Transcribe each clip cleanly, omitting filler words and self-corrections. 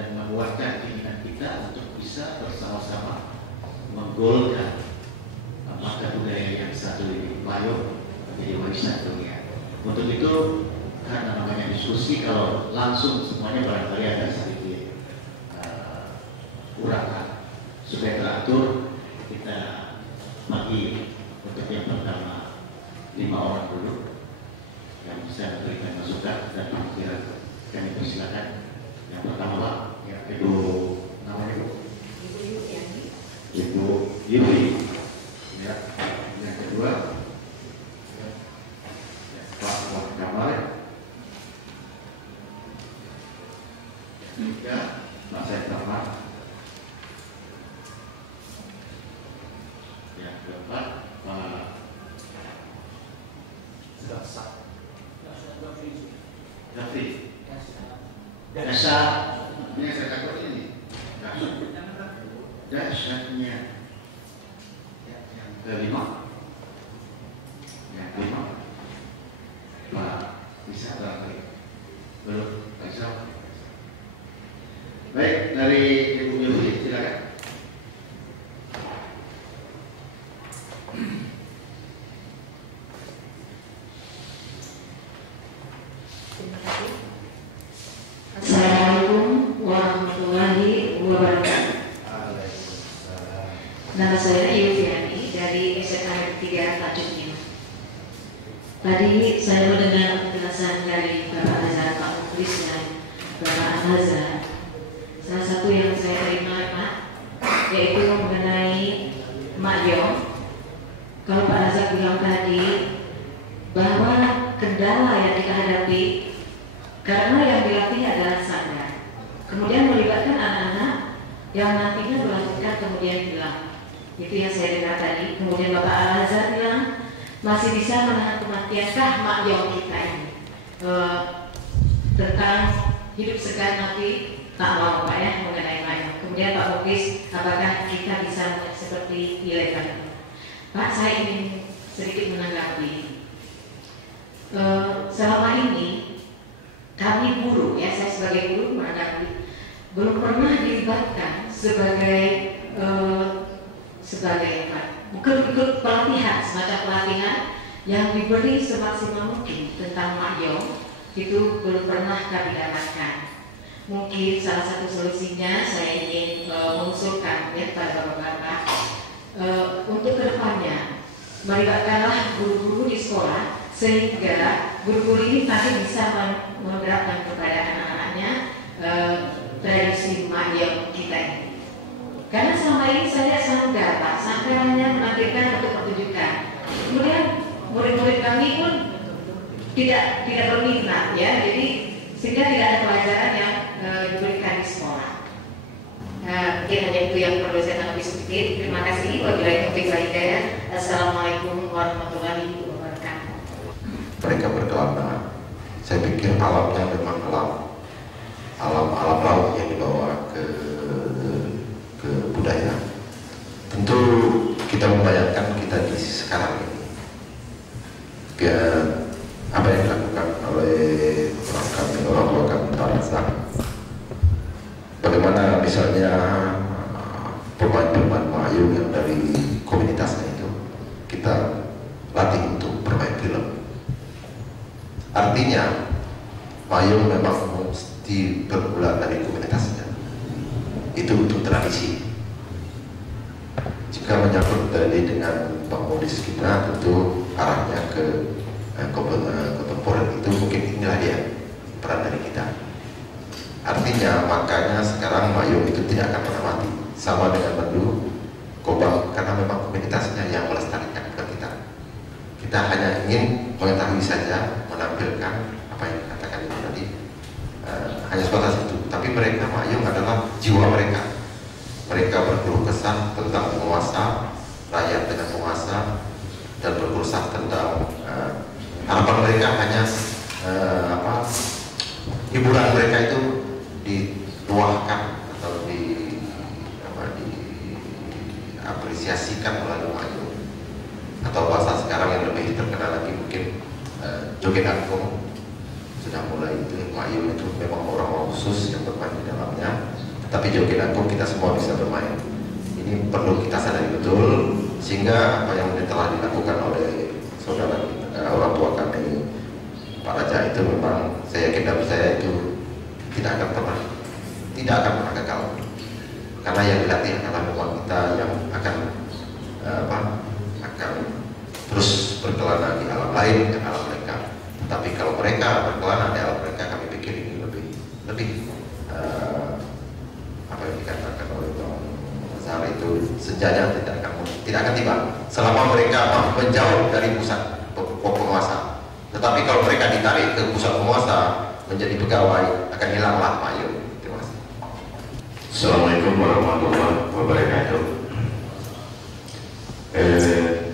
dan menguatkan keinginan kita untuk bisa bersama-sama menggolkan mata budaya yang satu ini, payung menjadi warisan dunia. Untuk itu, karena namanya diskusi, kalau langsung semuanya barangkali ada sedikit kurangan. Supaya teratur, kita bagi untuk yang pertama 5 orang dulu yang bisa memberikan masukan dan pemikiran. Kami persilakan. Yang pertama Pak, yang kedua namanya Bu? Ibu Yuli. Ya. Yang kedua Pak Kamal. Yang ketiga Pak Said Rahmat. Yang keempat Pak Gafri. Dasar ini saya takut ini dasarnya yang kelima Pak bisa berarti belum bisa. Baik, dari Ibu Yuli silakan. Terima kasih. Assalamualaikum warahmatullahi wabarakatuh. Nama saya Yufiani dari SMA 3 Tanjung. Tadi saya mendengar penjelasan dari Bapak Azhar, Pak Muklis dan Bapak Azhar. Salah satu yang saya terima Pak, yaitu mengenai Mayong. Kalau Pak Azhar bilang tadi bahwa kendala yang kita hadapi karena yang dilatih adalah sadar, kemudian melibatkan anak-anak yang nantinya melakukan kemudian hilang. Itu yang saya dengar tadi. Kemudian Bapak Al-Azhar bilang masih bisa menahan kematiankah Mayong kita ini, tentang hidup segan mati tak mau Pak ya, mengenai Mayong. Kemudian Pak Muklis, apakah kita bisa seperti ilegal? Pak, saya ingin sedikit menanggapi. Selama ini kami guru, ya saya sebagai guru menanggapi, belum pernah dilibatkan sebagai bukan ikut pelatihan, semacam pelatihan yang diberi semaksimal mungkin tentang Mayong, itu belum pernah kami dapatkan. Mungkin salah satu solusinya saya ingin mengusulkan ya kepada bapak-bapak, untuk kedepannya melibatkanlah guru-guru di sekolah sehingga guru-guru ini pasti bisa menerapkan kepada anak-anaknya tradisi Mayong kita ini. Karena selama ini saya sangka Pak, sangka hanya menampilkan untuk pertunjukan. Kemudian murid-murid kami pun tidak berminat ya, jadi sehingga tidak ada pelajaran yang diberikan di sekolah. Mungkin hanya itu yang perlu saya tanggapi sedikit. Terima kasih. Wabillahi taufiq wal hidayah. Assalamualaikum warahmatullahi wabarakatuh. Mereka berkelana. Saya pikir alamnya memang alam laut yang dibawa ke budaya. Tentu kita membayangkan kita di sekarang ini, apa yang dilakukan oleh orang tua kami Tarzan. Bagaimana misalnya pemain-pemain Mayung yang dari komunitasnya itu kita latih untuk bermain film. Artinya Mayung memang mesti bermula dari komunitasnya. Itu untuk tradisi. Jika menyangkut tadi dengan Pak Modis kita, tentu arahnya ke kontemporer, itu mungkin inilah dia peran dari kita. Artinya makanya sekarang Mayung itu tidak akan pernah mati, sama dengan Mendu, Kobang, karena memang komunitasnya yang melestarikan ke kita. Kita hanya ingin mengetahui saja, menampilkan apa yang dikatakan itu tadi, hanya sebatas itu. Tapi mereka Mayung adalah jiwa mereka. Mereka berkeluh kesah tentang penguasa, rakyat dengan penguasa, dan berkeluh kesah tentang harapan mereka hanya hiburan mereka itu diluahkan atau diapresiasikan melalui Mayung, atau bahasa sekarang yang lebih terkenal lagi mungkin joget angklung. sudah mulai itu Mayung itu memang orang-orang khusus yang bermain di dalamnya. Tapi joget agung kita semua bisa bermain. Ini perlu kita sadari betul, sehingga apa yang telah dilakukan oleh saudara orang tua kami Pak Raja itu memang saya yakin dan percaya itu tidak akan pernah gagal. Karena yang dilatih adalah memang kita yang akan terus berkelana di alam lain dan alam mereka. Tapi kalau mereka berkelana di alam mereka, kami pikir ini lebih apa yang dikatakan oleh Bang Zahra itu senjanya tidak akan tiba selama mereka menjauh dari pusat penguasa. Tetapi kalau mereka ditarik ke pusat penguasa menjadi pegawai, akan hilanglah Mayung. Terima kasih. Assalamualaikum warahmatullahi wabarakatuh.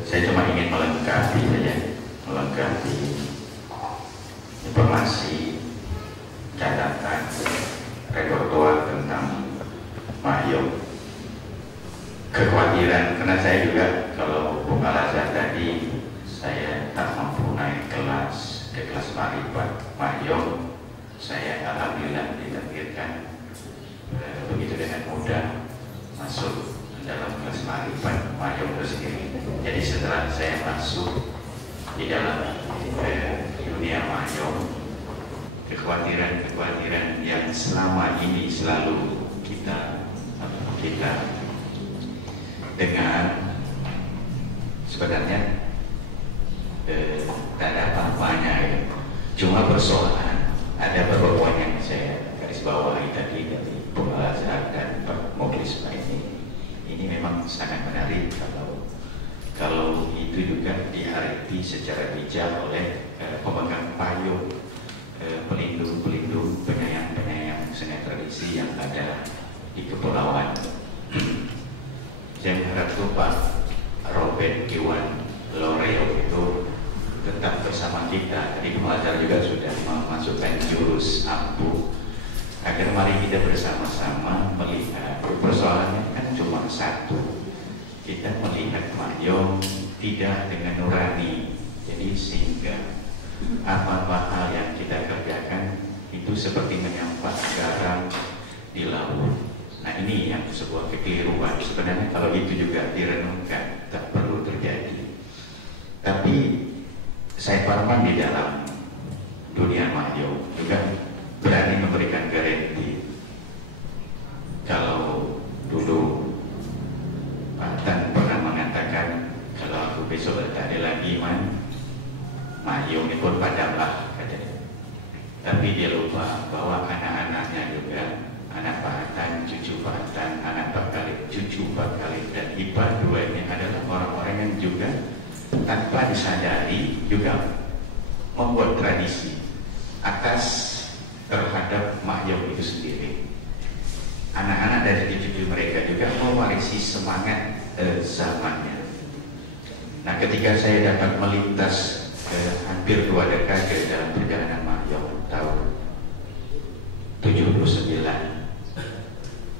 Saya cuma ingin melengkapi informasi catatan repertoar tentang Mayung. Kekhawatiran karena saya juga kalau Bung Al-Azhar tadi saya tak mampu naik kelas ke kelas Marifat Mayung, saya alhamdulillah ditakdirkan begitu dengan mudah masuk dalam kelas Marifat Mayung itu sendiri. Jadi setelah saya masuk di dalam dunia Mayung, kekhawatiran yang selama ini selalu kita dengan sebenarnya tak ada apa-apanya ya. Cuma persoalan ada beberapa poin yang saya garis bawahi tadi dari Bung Al-Azhar dan Pak Mukhlis ini memang sangat menarik kalau itu juga diarti secara bijak oleh pemegang payung, pelindung penyayang seni tradisi yang ada di kepulauan. Saya harap Pak Robert Kiwan Loreo itu tetap bersama kita. Tadi pengajar juga sudah memasukkan jurus ampuh agar mari kita bersama-sama melihat persoalannya kan cuma satu. Kita melihat Mayung tidak dengan nurani, jadi sehingga apa-apa hal yang kita kerjakan itu seperti menyampah garam di laut. Nah ini yang sebuah kekeliruan. Sebenarnya kalau itu juga direnungkan tak perlu terjadi. Tapi saya paham di dalam dunia Mayung juga berani memberikan garansi. Kalau dulu Pak Tan pernah mengatakan kalau aku besok tak ada lagi Mayung ini pun padamlah katanya. Tapi dia lupa bahwa anak-anaknya juga, anak Pak Tan, cucu Pak Tan, anak Pak Khalid, cucu Pak Khalid dan Ipa dua ini adalah orang-orang yang juga tanpa disadari juga membuat tradisi atas terhadap Mayung itu sendiri. Anak-anak dari cucu mereka juga mewarisi semangat zamannya. Nah, ketika saya dapat melintas hampir 2 dekade dalam perjalanan Mayung tahun 79,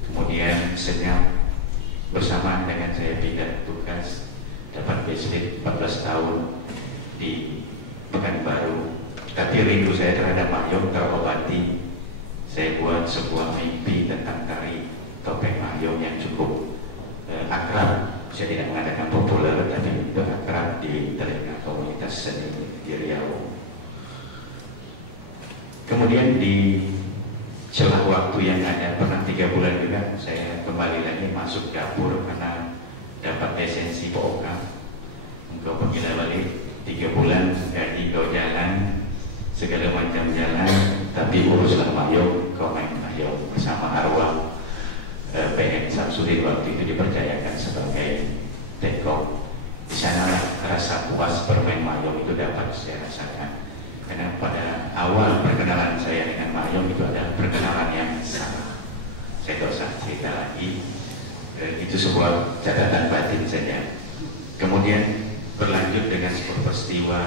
kemudian senyap bersamaan dengan saya pindah tugas dapat payslip 14 tahun di Pekanbaru, tapi rindu saya terhadap Mayung terobati. Saya buat sebuah mimpi tentang tari topeng Mayung yang cukup akrab. Saya tidak mengatakan populer, tapi itu akrab di telinga komunitas seni di Riau. Kemudian di celah waktu yang ada, pernah 3 bulan juga saya kembali lagi masuk dapur karena dapat lisensi POK. Engkau pergi balik 3 bulan, gaji kau jalan, segala macam jalan, tapi uruslah Mayung, kau main Mayung bersama arwah PN Samsudin waktu itu dipercayakan sebagai tekok. Di sanalah rasa puas bermain Mayung itu dapat saya rasakan. Karena pada awal perkenalan saya dengan Mayung itu adalah perkenalan yang salah. Saya tak usah cerita lagi. Itu sebuah catatan batin saja. Kemudian berlanjut dengan sebuah peristiwa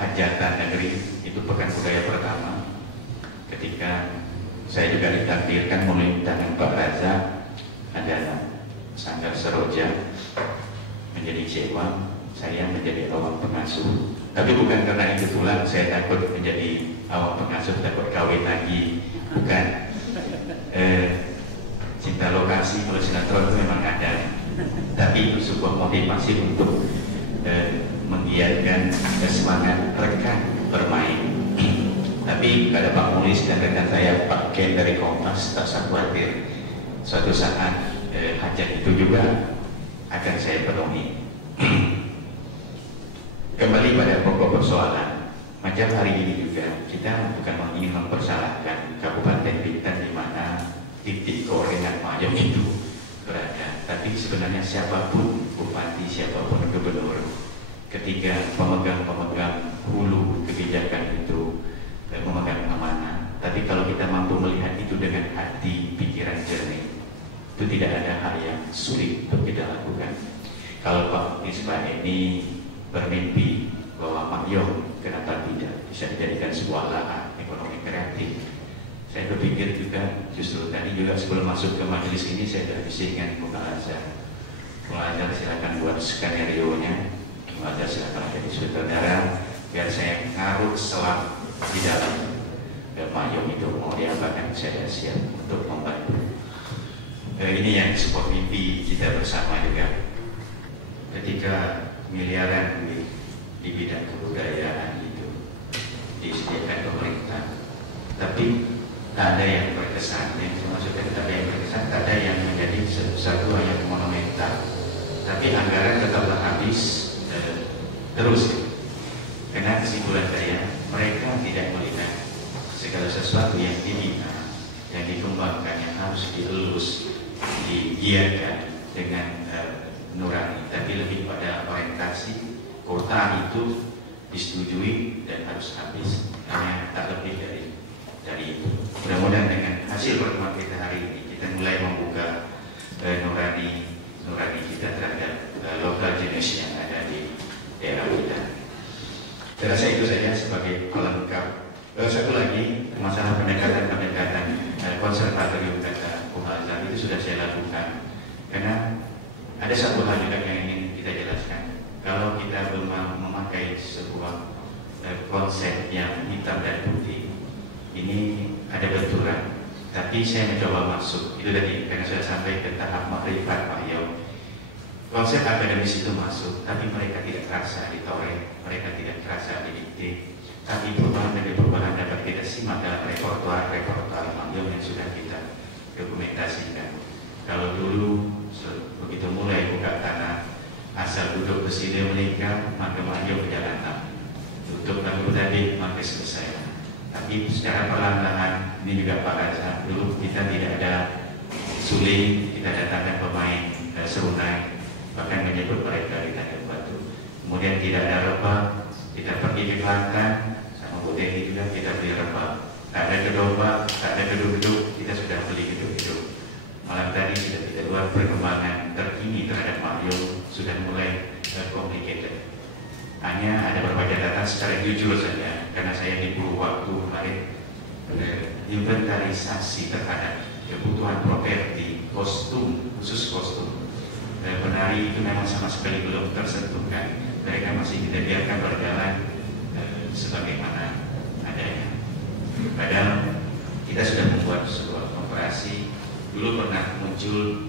hajatan negeri, itu pekan budaya pertama. Ketika saya juga ditakdirkan melalui tangan Pak Raza ada Sanggar Seroja menjadi sewa, saya menjadi awak pengasuh. Tapi bukan karena itu pula saya takut menjadi awak pengasuh takut kawin lagi, bukan. Cinta lokasi kalau sinetron itu memang ada, tapi itu sebuah motivasi untuk menggiatkan semangat rekan bermain. Tapi ada Pak Mulis dan rekan saya Pak Ken dari Kompas, tak usah khawatir, suatu saat hajat itu juga akan saya penuhi. Kembali pada pokok persoalan, macam hari ini juga kita bukan ingin mempersalahkan Kabupaten Bintan di mana titik koordinat Mayong itu berada, tapi sebenarnya siapapun bupati, siapapun gubernur, ketika pemegang hulu kebijakan itu memegang amanah, tapi kalau kita mampu melihat itu dengan hati, pikiran jernih, itu tidak ada hal yang sulit untuk kita lakukan. Kalau Pak Isma ini bermimpi bahwa Mayong kenapa tidak bisa dijadikan sebuah lahan ekonomi kreatif, saya berpikir juga justru tadi juga sebelum masuk ke majelis ini saya sudah bisikkan Bung Azhar. Bung Azhar silakan buat skenario-nya, Bung Azhar silakan jadi sutradara biar saya ngaruh selam di dalam Mayong itu mau diapakan, saya siap untuk membantu. Ini yang sebuah mimpi kita bersama juga. Ketika miliaran di bidang kebudayaan itu disediakan pemerintah, tapi tak ada yang berkesan, maksudnya tak ada yang berkesan, tak ada yang menjadi satu yang monumental. Tapi anggaran tetaplah habis terus. Karena kesimpulan saya, mereka tidak melihat segala sesuatu yang dibina, yang dikembangkan, yang harus dielus, digiatkan dengan nurani, tapi lebih pada orientasi kota itu disetujui dan harus habis, hanya tak lebih dari itu. Mudah-mudahan dengan hasil pertemuan kita hari ini kita mulai membuka nurani kita terhadap lokal jenis yang ada di daerah kita. Saya rasa itu saja sebagai pelengkap. Satu lagi masalah pendekatan konservatorium kata Bung Azhar itu sudah saya lakukan, karena ada satu hal juga yang ingin kita jelaskan. Kalau kita belum memakai sebuah konsep yang hitam dan putih, ini ada benturan. Tapi saya mencoba masuk, itu tadi karena sudah sampai ke tahap makrifat Mayong. Konsep akademis itu masuk, tapi mereka tidak terasa ditoreh, mereka tidak terasa didikte. Tapi perubahan demi perubahan dapat kita simak dalam repertoar Mayong yang sudah kita dokumentasikan. Kalau dulu begitu mulai buka tanah, asal duduk bersini menikah, maka Mayong berjalan enam. Tutup lampu tadi, maka selesai. Tapi secara perlahan-lahan, ini juga Pak Azhar, dulu kita tidak ada suling, kita datangkan pemain serunai, bahkan menyebut mereka di Tanjung Batu. Kemudian tidak ada rebah, kita pergi ke Kelantan, sama Bu Teni juga kita beli rebah. Tak ada kedomba, tak ada gedung-gedung, kita sudah beli gedung-gedung. Malam tadi sudah kita buat perkembangan terkini terhadap Mayong, sudah mulai complicated. Hanya ada beberapa catatan secara jujur saja, karena saya diburu waktu kemarin, inventarisasi terhadap kebutuhan properti, kostum, khusus kostum. Penari itu memang sama sekali belum tersentuhkan. Mereka masih kita biarkan berjalan sebagaimana adanya. Padahal kita sudah membuat sebuah operasi. Dulu pernah muncul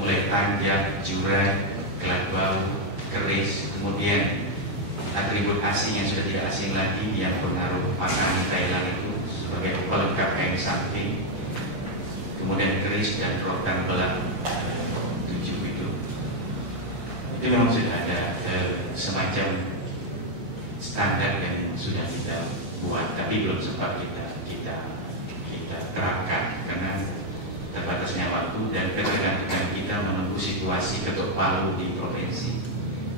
mulai Tanjak, Juran, Kelabau, Keris, kemudian atribut asing yang sudah tidak asing lagi yang pengaruh makanan Thailand itu sebagai pelengkap kain samping, kemudian keris dan rotan belang 7 itu memang sudah ada semacam standar yang sudah kita buat, tapi belum sempat kita terapkan karena terbatasnya waktu dan ketergantungan kita menunggu situasi ketok palu di provinsi.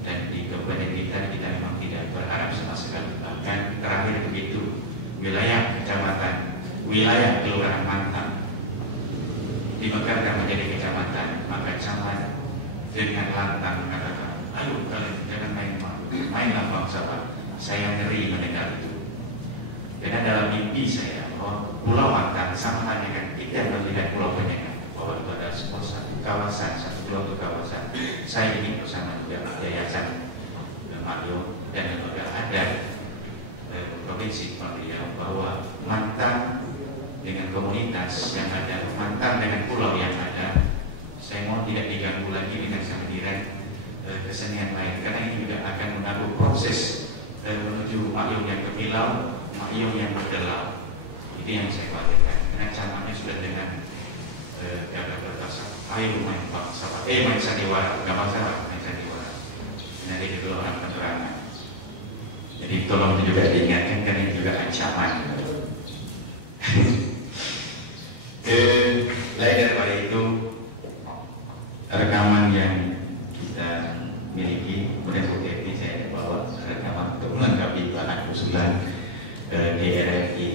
Dan di kabupaten kita memang tidak berharap sama sekali. Bahkan terakhir begitu wilayah kecamatan, wilayah kelurahan Mantang dimekarkan menjadi kecamatan, maka camat dengan lantang mengatakan, ayo kalian jangan mainlah bangsa Pak. Saya ngeri mendengar itu. Karena dalam mimpi saya bahwa Pulau Mantang sama halnya kan kita melihat Pulau Penyengat, bahwa itu ada sebuah satu kawasan, satu pulau kawasan. Saya ingin bersama juga yayasan Mayong dan lembaga adat prinsip Pak Riau bahwa mantan dengan komunitas yang ada, mantan dengan pulau yang ada, saya mau tidak diganggu lagi dengan kehadiran kesenian lain, karena ini juga akan mengganggu proses menuju makyong yang kepilau, makyong yang berdelau. Itu yang saya khawatirkan. Karena canangnya sudah dengan gagah berkasa, ayo main bangsa, main sandiwara, nggak masalah main sandiwara. Nanti kedua orang keterangan. Jadi tolong juga diingatkan, karena ini juga ancaman. Lain daripada itu, rekaman yang kita miliki, kemudian bukti saya bawa rekaman untuk melengkapi bahan usulan DRRI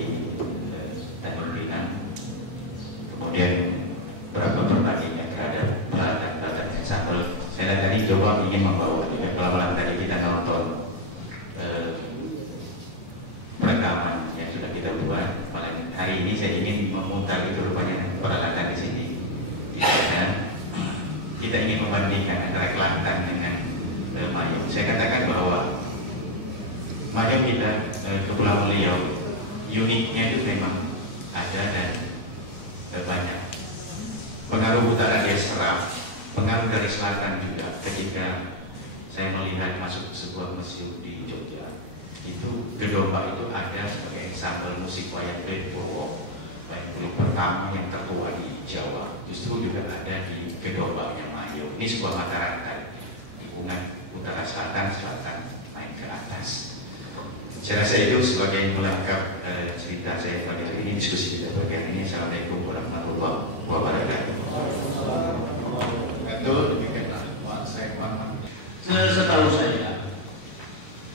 Tanjung Pinang. Kemudian berapa perbandingan terhadap peralatan-peralatan yang sampel. Saya tadi coba ingin membawa juga pelan-pelan tadi kita nonton rekaman yang sudah kita buat. Malah hari ini saya ingin memutar itu rupanya peralatan di sini. Dan kita ingin membandingkan antara Kelantan dengan Mayo. Saya katakan bahwa Mayo kita Kepulauan Riau uniknya itu memang ada dan banyak. Pengaruh utara dia serap, pengaruh dari selatan juga. Ketika saya melihat masuk sebuah museum di Jogja, itu gedomba itu ada sebagai ensemble musik wayang Purwo, wayang pertama yang tertua di Jawa. Justru juga ada di gedombanya Mayo. Ini sebuah mata rantai, hubungan utara selatan, selatan naik ke atas. Saya rasa itu sebagai pelengkap cerita saya pada hari ini, diskusi kita bagian ini. Assalamualaikum warahmatullahi wabarakatuh. Setahu saya,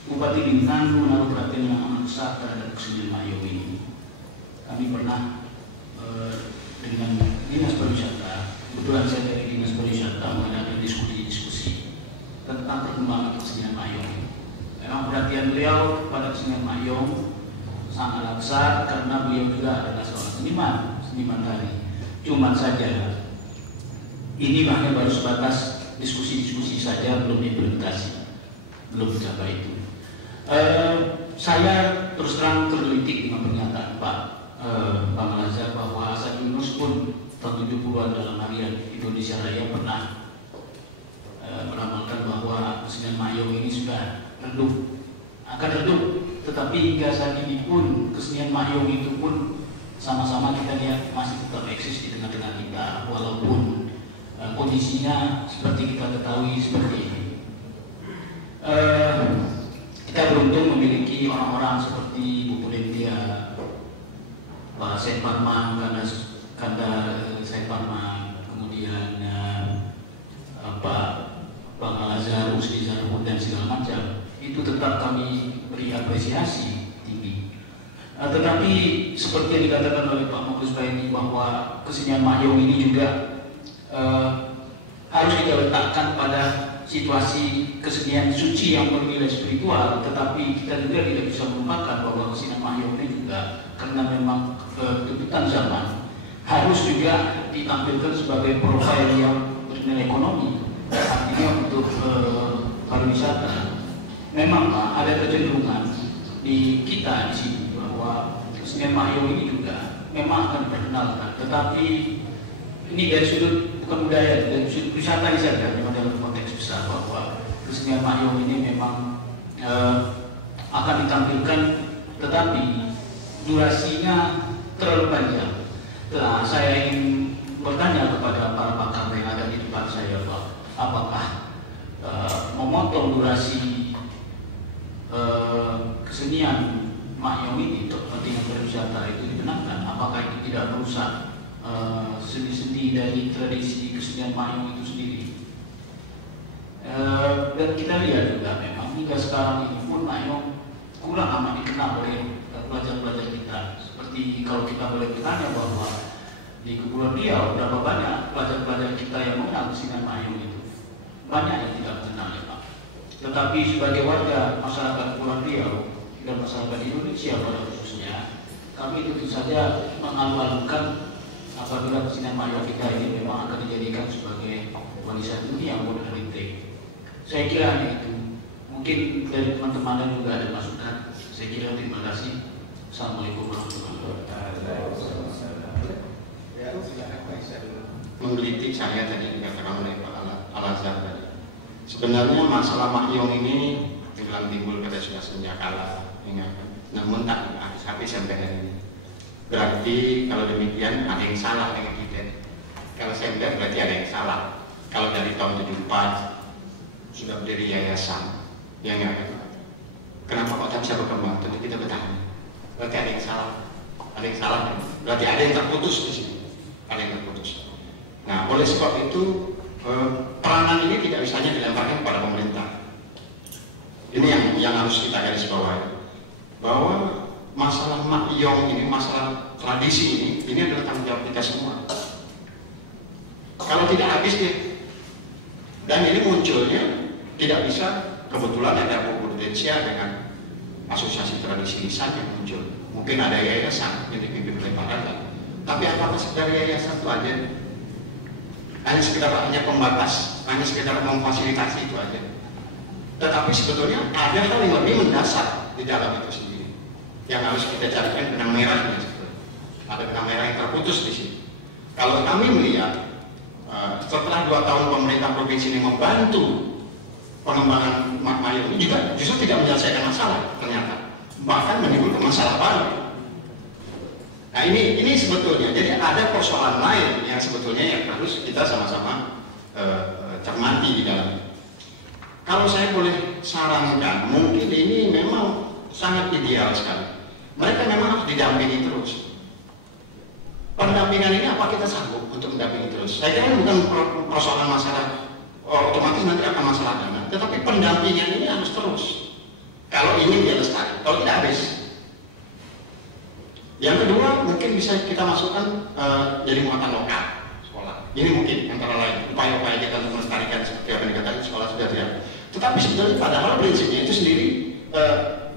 Bupati Bintang menaruh perhatian yang amat besar terhadap kesenian Mayo ini. Kami pernah dengan Dinas Pariwisata, kebetulan saya dari Dinas Pariwisata mengadakan diskusi tentang perkembangan kesenian Mayo. Memang perhatian beliau pada kesenian Mayo sangat besar karena beliau juga adalah seorang seniman tari. Cuma saja ini hanya baru sebatas diskusi-diskusi saja, belum implementasi, belum mencapai itu. Saya terus terang tergelitik dengan pernyataan Pak Bang Lazar bahwa Hasan Yunus pun tahun 70-an dalam harian Indonesia Raya pernah meramalkan bahwa kesenian Mayo ini sudah redup, akan redup. Tetapi hingga saat ini pun kesenian Mayo itu pun sama-sama kita lihat masih tetap eksis di tengah-tengah kita, walaupun kondisinya seperti kita ketahui seperti ini. Kita beruntung memiliki orang-orang seperti Bu Pudentia, Pak Said Parman, Kanda Said Parman, kemudian Pak Bang Al-Azhar, Usni Zarhud dan segala macam. Itu tetap kami beri apresiasi tinggi. Tetapi seperti yang dikatakan oleh Pak Mukhlis Baini bahwa kesenian Mayo ini juga harus kita letakkan pada situasi kesenian suci yang bernilai spiritual, tetapi kita juga tidak bisa melupakan bahwa kesenian Mayo ini juga karena memang tuntutan zaman harus juga ditampilkan sebagai profil yang bernilai ekonomi, artinya untuk pariwisata. Memang ada kecenderungan di kita di sini bahwa kesenian Mayo ini juga memang akan diperkenalkan, tetapi ini dari sudut bukan budaya, dari sudut wisata saja, memang dalam konteks besar bahwa kesenian Mayo ini memang akan ditampilkan, tetapi durasinya terlalu panjang. Nah, saya ingin bertanya kepada para pakar yang ada di depan saya bahwa apakah memotong durasi kesenian Mayo ini untuk kepentingan pariwisata itu dibenarkan? Apakah itu tidak merusak sendi-sendi dari tradisi kesenian Mayo itu sendiri? Dan kita lihat juga memang hingga sekarang ini pun Mayo kurang amat dikenal oleh pelajar-pelajar kita. Seperti kalau kita boleh bertanya bahwa di Kepulauan Riau berapa banyak pelajar-pelajar kita yang mengenal kesenian Mayo itu? Banyak yang tidak mengenal ya Pak. Tetapi sebagai warga masyarakat Kepulauan Riau dan masyarakat Indonesia pada khususnya, kami tentu saja mengalu-alukan apabila kesenian Mayo kita ini memang akan dijadikan sebagai warisan dunia modern heritage. Saya kira hanya itu. Mungkin dari teman-teman juga ada masukan. Saya kira terima kasih. Assalamualaikum warahmatullahi wabarakatuh. Menggelitik saya tadi dikatakan oleh Pak Al-Azhar tadi. Sebenarnya masalah Makyong ini bilang timbul pada sudah sejak kala, namun tak sampai hari ini. Berarti kalau demikian ada yang salah dengan kita. Kalau saya bilang berarti ada yang salah. Kalau dari tahun 74 sudah berdiri yayasan, ya enggak? Kenapa kok tak bisa berkembang? Tentu kita bertahan. Berarti ada yang salah. Ada yang salah. Berarti ada yang terputus di sini. Ada yang terputus. Nah, oleh sebab itu peranan ini tidak bisa hanya dilemparkan kepada pemerintah. Ini yang harus kita garis bawahi. Bahwa masalah Makyong ini, masalah tradisi ini adalah tanggung jawab kita semua. Kalau tidak habis dia, dan ini munculnya tidak bisa kebetulan ada kompetensi dengan asosiasi tradisi lisan yang muncul. Mungkin ada yayasan yang dipimpin oleh Pak Radha. Tapi apakah sekedar yayasan itu aja? Hanya sekedar hanya pembatas, hanya sekedar memfasilitasi itu aja. Tetapi sebetulnya ada hal yang lebih mendasar di dalam itu sendiri yang harus kita carikan benang merahnya. Ada benang merah yang terputus di sini. Kalau kami melihat setelah 2 tahun pemerintah provinsi ini membantu pengembangan Makyong ini juga justru tidak menyelesaikan masalah ternyata, bahkan menimbulkan masalah baru. Nah ini sebetulnya jadi ada persoalan lain yang sebetulnya yang harus kita sama-sama cermati di dalamnya. Kalau saya boleh sarankan, mungkin ini memang sangat ideal sekali. Mereka memang harus didampingi terus. Pendampingan ini apa kita sanggup untuk mendampingi terus? Saya kira bukan persoalan masalah otomatis nanti akan masalah dana, tetapi pendampingan ini harus terus. Kalau ingin dia lestari, kalau tidak habis. Yang kedua mungkin bisa kita masukkan jadi muatan lokal sekolah. Ini mungkin antara lain upaya-upaya kita untuk melestarikan seperti apa yang dikatakan sekolah sudah tidak. Tetapi sebetulnya padahal prinsipnya itu sendiri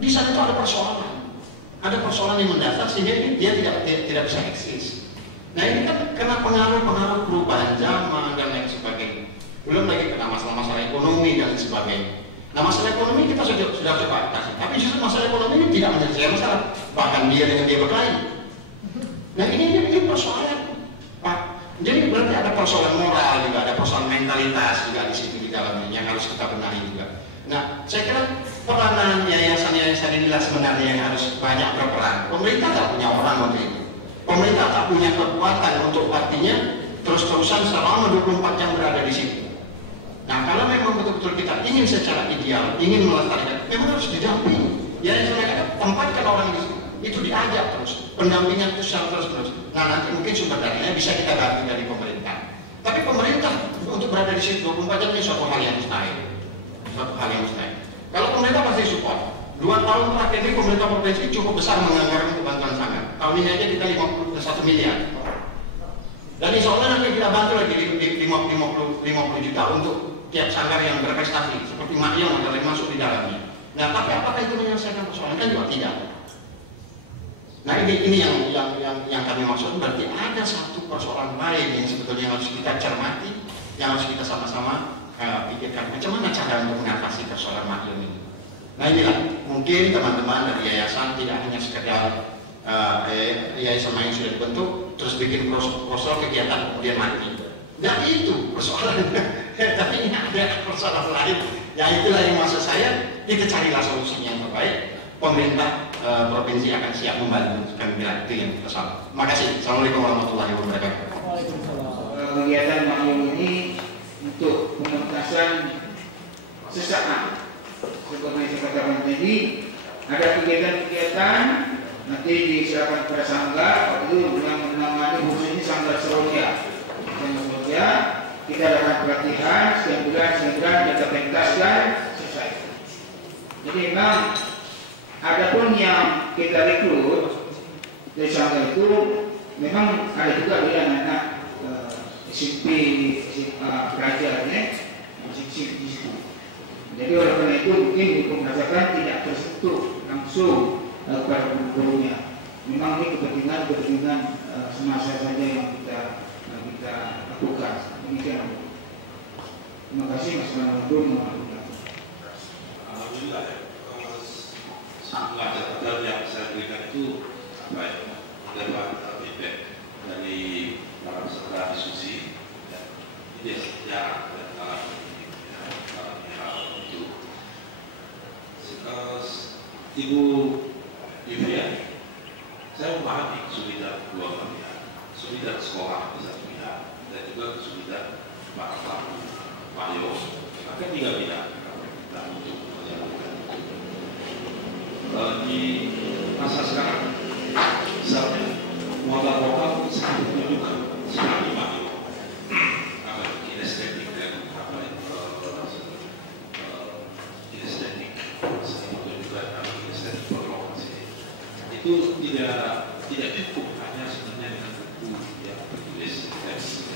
di sana itu ada persoalan yang mendasar sehingga dia tidak bisa eksis. Nah ini kan kena pengaruh perubahan zaman dan lain sebagainya. Belum lagi kena masalah-masalah ekonomi dan lain sebagainya. Nah masalah ekonomi kita sudah coba atasi, tapi justru masalah ekonomi ini tidak menyelesaikan masalah, bahkan dia dengan dia berkelahi. Nah ini persoalan, Pak. Jadi berarti ada persoalan moral juga, ada persoalan mentalitas juga di situ di dalamnya yang harus kita benahi juga. Nah saya kira peranan yayasan-yayasan inilah sebenarnya yang harus banyak berperan. Pemerintah tak punya orang untuk itu. Pemerintah tak punya kekuatan untuk artinya terus-terusan selama 24 jam berada di situ. Nah kalau memang betul-betul kita ingin secara ideal, ingin melestarikan, memang harus didampingi. Ya mereka tempatkan orang di situ, itu diajak terus, pendampingan itu secara terus-terus. Nah nanti mungkin sumber dananya bisa kita ganti dari pemerintah. Tapi pemerintah untuk berada di situ 24 jam ini suatu hal yang mustahil. Kalau pemerintah pasti support. 2 tahun terakhir ini pemerintah provinsi cukup besar menganggarkan untuk bantuan sanggar. Tahun ini aja kita 51 miliar. Dan insya Allah nanti kita bantu lagi 50 juta untuk tiap sanggar yang berprestasi seperti Makyong yang masuk di dalamnya. Nah tapi apakah itu menyelesaikan persoalan? Kan juga tidak. Nah ini yang kami maksud, berarti ada satu persoalan lain yang sebetulnya harus kita cermati, yang harus kita sama-sama pikirkan bagaimana cara untuk mengatasi persoalan Makyong ini. Nah inilah mungkin teman-teman dari yayasan tidak hanya sekedar yayasan Makyong sudah dibentuk terus bikin proposal kegiatan kemudian mati. Nah itu persoalannya. Tapi ini ada persoalan lain. Ya itulah yang maksud saya, kita carilah solusinya yang terbaik. Pemerintah provinsi akan siap membantu. Kami bilang itu yang bersama. Terima kasih. Assalamualaikum warahmatullahi wabarakatuh. Kegiatan Makyong ini untuk pengentasan sesaat. Seperti saya katakan tadi, ada kegiatan-kegiatan nanti diserahkan kepada sanggar itu yang menangani khusus ini sanggar Seroja. Kita lakukan pelatihan sekian bulan kita pentaskan selesai. Jadi memang adapun yang kita rekrut dari sanggar itu memang ada juga dari anak-anak SMP, pelajarnya masih di situ. Jadi oleh karena itu mungkin hukum merasakan tidak tersentuh langsung kepada gurunya. Memang ini kepentingan semasa saja yang kita lakukan. Demikian. Terima kasih. Assalamualaikum warahmatullahi wabarakatuh. Alhamdulillah. dapat feedback dari para peserta diskusi. Ini jarang dan alami hal itu. Ibu Vivian, saya memahami kesulitan dua pihak, kesulitan sekolah di satu pihak dan juga kesulitan para pelaku Mayo. Akan tiga pihak kita untuk menjalankan itu. Di masa sekarang, misalnya modal lokal sangat menunjukkan sekali Mayo. Kinestetik dan kinestetik menunjukkan kinestetik provokasi itu tidak cukup hanya sebenarnya dengan buku yang tertulis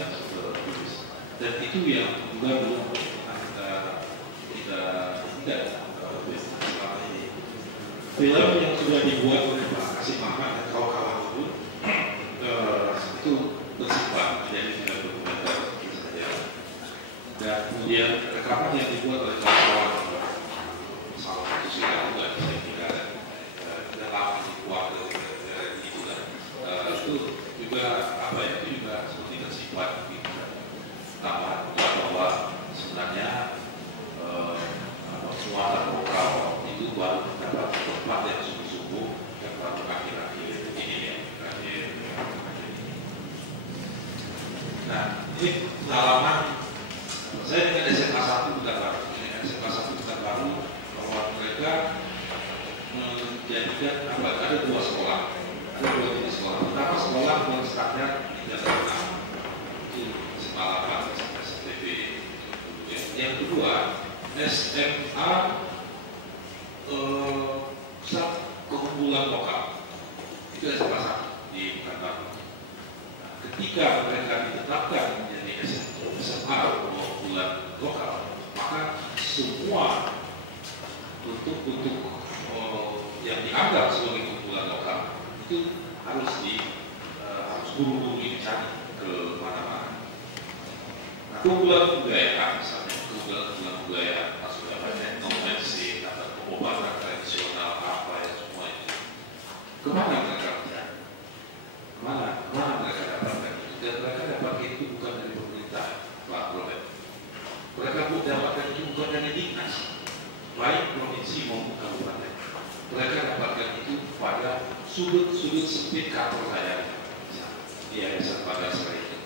yang tertulis, dan itu yang juga belum kita tidak selama ini. Film yang sudah dibuat oleh Pak Kasim Ahmad dan kawan-kawan itu bersifat menjadi film dokumenter saja, dan kemudian rekaman yang dibuat oleh kawan-kawan salah satu sudah juga saya kira dalam dibuat itu kan itu juga apa ya, itu juga seperti bersifat tambahan bahwa sebenarnya muatan lokal itu baru dapat tempat yang sungguh-sungguh yang baru akhir-akhir ini ya. Nah, ini pengalaman saya dengan SMA 1 Pekanbaru, bahwa mereka menjadikan ada dua sekolah, ada dua jenis sekolah. Pertama, sekolah standar di Jakarta, itu SMA 8 sampai STB. Yang kedua, SMA pusat keunggulan lokal, itu SMA 1 di Pekanbaru. Nah, ketika mereka ditetapkan menjadi SMA keunggulan lokal, maka semua untuk yang dianggap sebagai keunggulan lokal itu harus buru-buru dicari ke mana-mana. Nah, keunggulan budaya, misalnya keunggulan budaya, sudah banyak konvensi atau pengobatan tradisional apa ya semua itu. Kemana mereka mencari? Kemana mereka dapatkan itu? Dan mereka dapatkan itu bukan dari pemerintah, Pak Robert. Mereka dapatkan itu bukan dari dinas, baik provinsi maupun kabupaten. Mereka dapatkan itu pada sudut-sudut sempit kantor saya, di Yayasan Pagasra itu.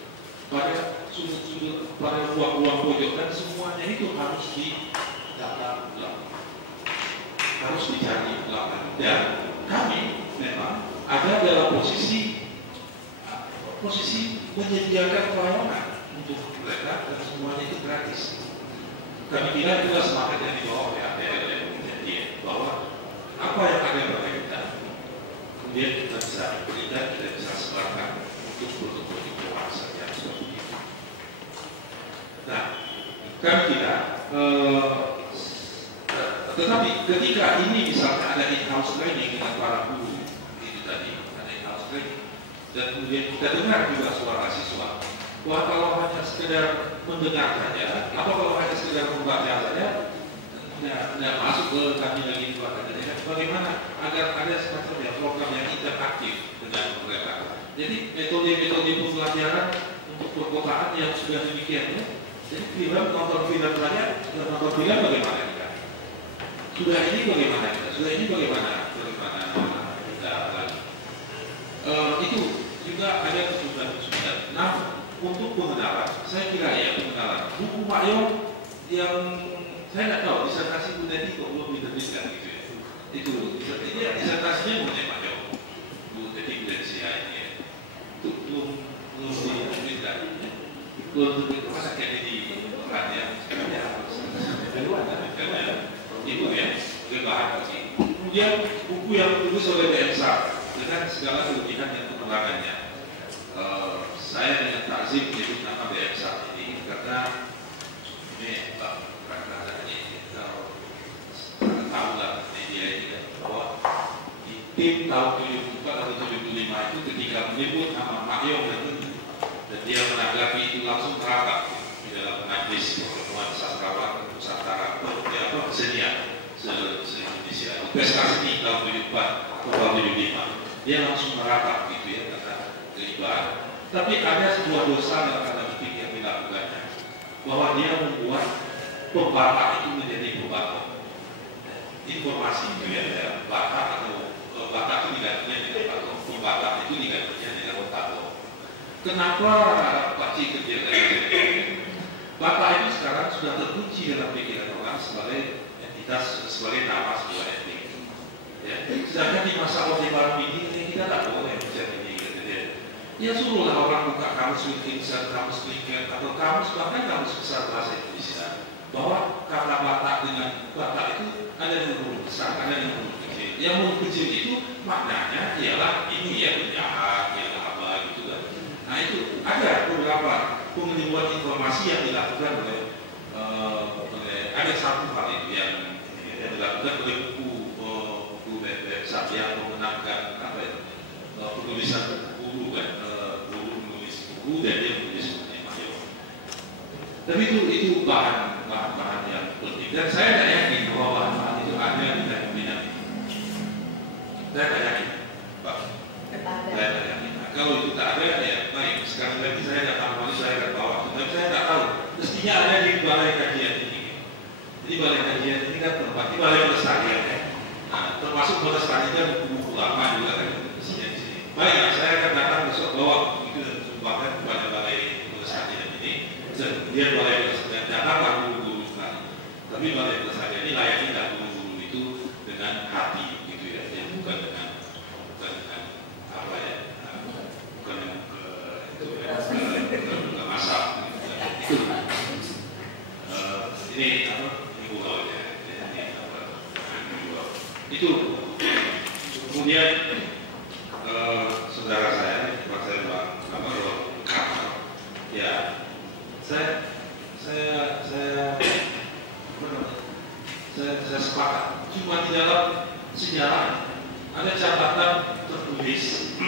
Pada sudut-sudut, pada ruang-ruang pojok, dan semuanya itu harus didata ulang, harus dicari ulang. Dan kami memang ada dalam posisi menyediakan pelayanan untuk mereka, dan semuanya itu gratis. Kami kira juga semangat yang dibawa oleh APL bahwa apa yang ada pada kita, kemudian kita bisa berikan, kita bisa sebarkan untuk produk-produk bangsa yang seperti itu. Nah, kami kira, tetapi ketika ini misalnya ada in-house training dengan para guru, itu tadi ada in-house training, dan kemudian kita dengar juga suara siswa. Wah, kalau hanya sekedar mendengar saja, atau kalau hanya sekedar membaca saja, tidak masuk ke kami lagi di belakang. Bagaimana agar ada semacam program yang interaktif dengan mereka. Jadi metode-metode pembelajaran untuk perkotaan yang sudah demikian ya. Jadi film, nonton film saja, nonton film bagaimana kita? Sudah ini bagaimana kita? Sudah ini bagaimana kita lagi? Itu juga ada kesulitan-kesulitan. Nah, untuk pengenalan, saya kira ya pengenalan buku Mayo yang saya tidak tahu disertasi Bu Teti kok belum diterbitkan gitu ya. Itu disertasinya mengenai Mayo, Bu Teti Budensia ini ya. Itu belum diterbitkan. Belum diterbitkan, masa kayak di perhatian sekarang ya karena itu ya sebagai bahan lagi. Kemudian buku yang ditulis oleh BMSA dengan segala kelebihan yang kekurangannya. Saya dengan takzim menyebut nama BMSA ini karena ini karena ini kalau tahu lah media ini kan bahwa di tim tahun 74 atau 75 itu ketika menyebut nama Mayo dan dia menanggapi itu langsung merapat di dalam majlis pertemuan sastrawan Nusantara kesenian se-Indonesia. Pesta seni tahun 74 atau tahun 75. dia langsung meratap gitu ya karena keibahan. Tapi ada sebuah dosa dalam tanda petik yang dilakukannya, bahwa dia membuat pembatak itu menjadi pembatok. Informasi itu ya, batak atau batak itu digantinya dengan batok, pembatak itu digantinya dengan otato. Kenapa Pak Cik kerja dari batak itu sekarang sudah terkunci dalam pikiran orang sebagai entitas, sebagai nama sebuah etnik. Ya, sedangkan di masa Orde Baru ini kita tidak boleh menjadi ini. Gitu ya. Ya suruhlah orang buka kamus Wilkinson, kamus Lincoln, atau kamus bahkan kamus besar bahasa Indonesia, bahwa kata Batak dengan Batak itu ada yang huruf besar, ada yang huruf kecil. Yang huruf kecil itu maknanya ialah ini ya penjahat, ya apa gitu kan. Nah itu ada beberapa pengeliruan informasi yang dilakukan oleh ada satu hal itu yang dilakukan oleh buku yang memenangkan apa ya, penulisan buku kan, guru menulis buku dan dia menulis mengenai Mahyo. Tapi itu bahan yang penting dan saya tidak yakin bahwa bahan itu ada di dalam minat ini. Saya tidak yakin, Pak. Saya tidak yakin. Nah, kalau itu tak ada ya baik. Sekali lagi saya datang kembali saya akan bawa, tapi saya tidak tahu. Mestinya ada di balai kajian ini. Jadi balai kajian ini kan tempat di balai pelestarian ya. Nah, termasuk melestarikan buku lama juga kan di sini. Baik, saya akan datang besok bawa buku itu dan sumbangkan kepada balai pelestarian ini. Dia balai pelestarian datanglah guru-guru sekali. Tapi balai pelestarian ini layaknya guru-guru itu dengan hati gitu ya, bukan dengan apa ya, bukan dengan itu asap. Ini apa? Ini buku ya. Itu kemudian saudara saya, Pak saya Pak ya saya sepakat. Cuma di dalam sejarah ada catatan tertulis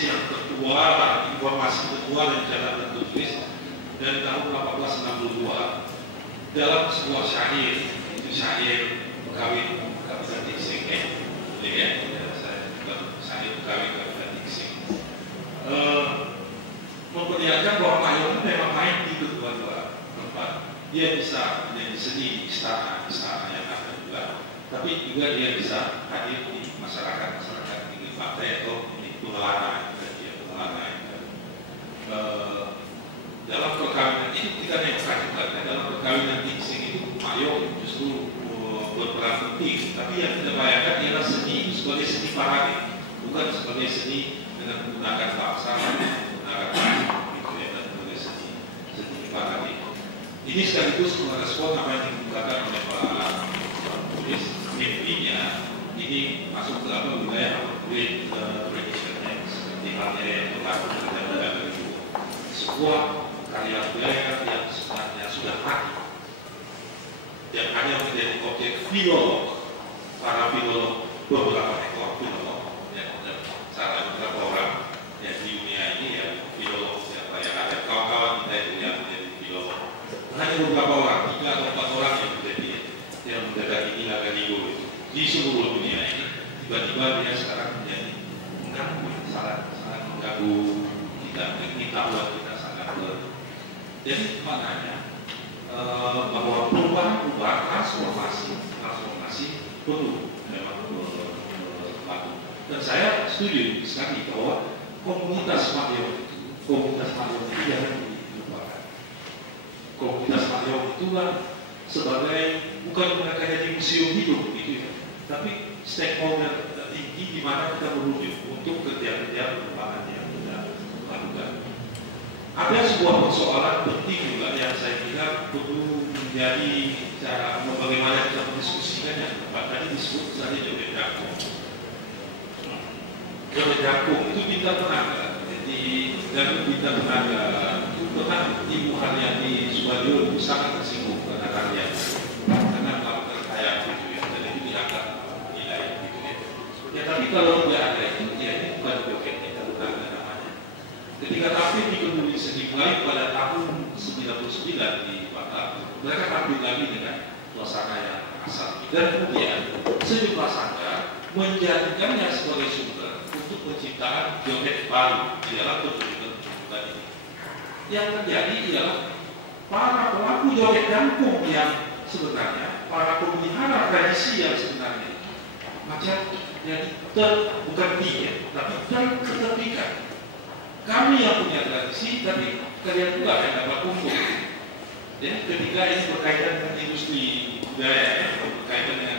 yang tertua, informasi tertua dan catatan tertulis dari tahun 1862 dalam sebuah syair, itu syair kawin Kapten Diksing ya, saya syair kawin Kapten Diksing memperlihatkan bahwa Mahyo memang main di kedua-dua tempat. Dia bisa menjadi seni istana yang ada juga, tapi juga dia bisa hadir di masyarakat di pantai atau di pengelana dalam perkawinan itu kita nemukan juga dalam perkawinan Diksing itu Mahyo justru berperan penting, tapi yang kita bayangkan ialah seni itu sebagai seni parade, bukan sebagai seni dengan menggunakan bahasa, menggunakan gitu ya, dan sebagai seni parade. Ini sekaligus merespon apa yang dikemukakan oleh Pak Tulis. Intinya ini masuk ke apa wilayah great traditionnya, seperti halnya yang berlaku di negara itu, sebuah karya budaya yang sebenarnya sudah mati yang hanya menjadi objek filolog, para filolog, beberapa ekor filolog yang salah beberapa orang yang di dunia ini ya filolog siapa yang ada kawan-kawan kita itu yang menjadi filolog hanya beberapa orang, 3 atau 4 orang yang menjadi inilah Galileo itu di seluruh dunia ini. Tiba-tiba dia sekarang menjadi mengganggu, sangat mengganggu kita buat kita sangat jadi maknanya bahwa perubahan transformasi perlu memang berlaku. Dan saya setuju sekali bahwa komunitas Mahyo itu jangan dilupakan. Komunitas Mahyo itu kan sebagai bukan mereka jadi museum hidup gitu ya, tapi stakeholder tinggi di mana kita merujuk untuk kerja-kerja perubahan yang kita lakukan. Ada sebuah persoalan penting juga yang saya kira perlu menjadi cara bagaimana kita mendiskusikan yang tepat. Tadi disebut misalnya Joget Jangkung. Joget Jangkung itu bintang tenaga. Jadi dari bintang tenaga itu pernah Ibu Haryati Subadio itu sangat tersinggung karena karya, karena melakukan kayak gitu ya. Dan itu dianggap nilai gitu ya. Ya tapi kalau tidak ada itu ya ini bukan joget tenaga namanya. Ketika tampil di Keduri Seni Melayu pada tahun 99 di Batam, mereka tampil lagi dengan suasana yang asal. Dan kemudian sejumlah sanggar menjadikannya sebagai sumber untuk penciptaan joget baru di dalam pertunjukan tadi. Yang terjadi ialah para pelaku joget kampung yang sebenarnya, para pemelihara tradisi yang sebenarnya macam jadi bukan tapi terketepikan. Kami yang punya tradisi, tapi kalian juga yang dapat untung. Jadi ketika ini berkaitan dengan industri budaya, berkaitan dengan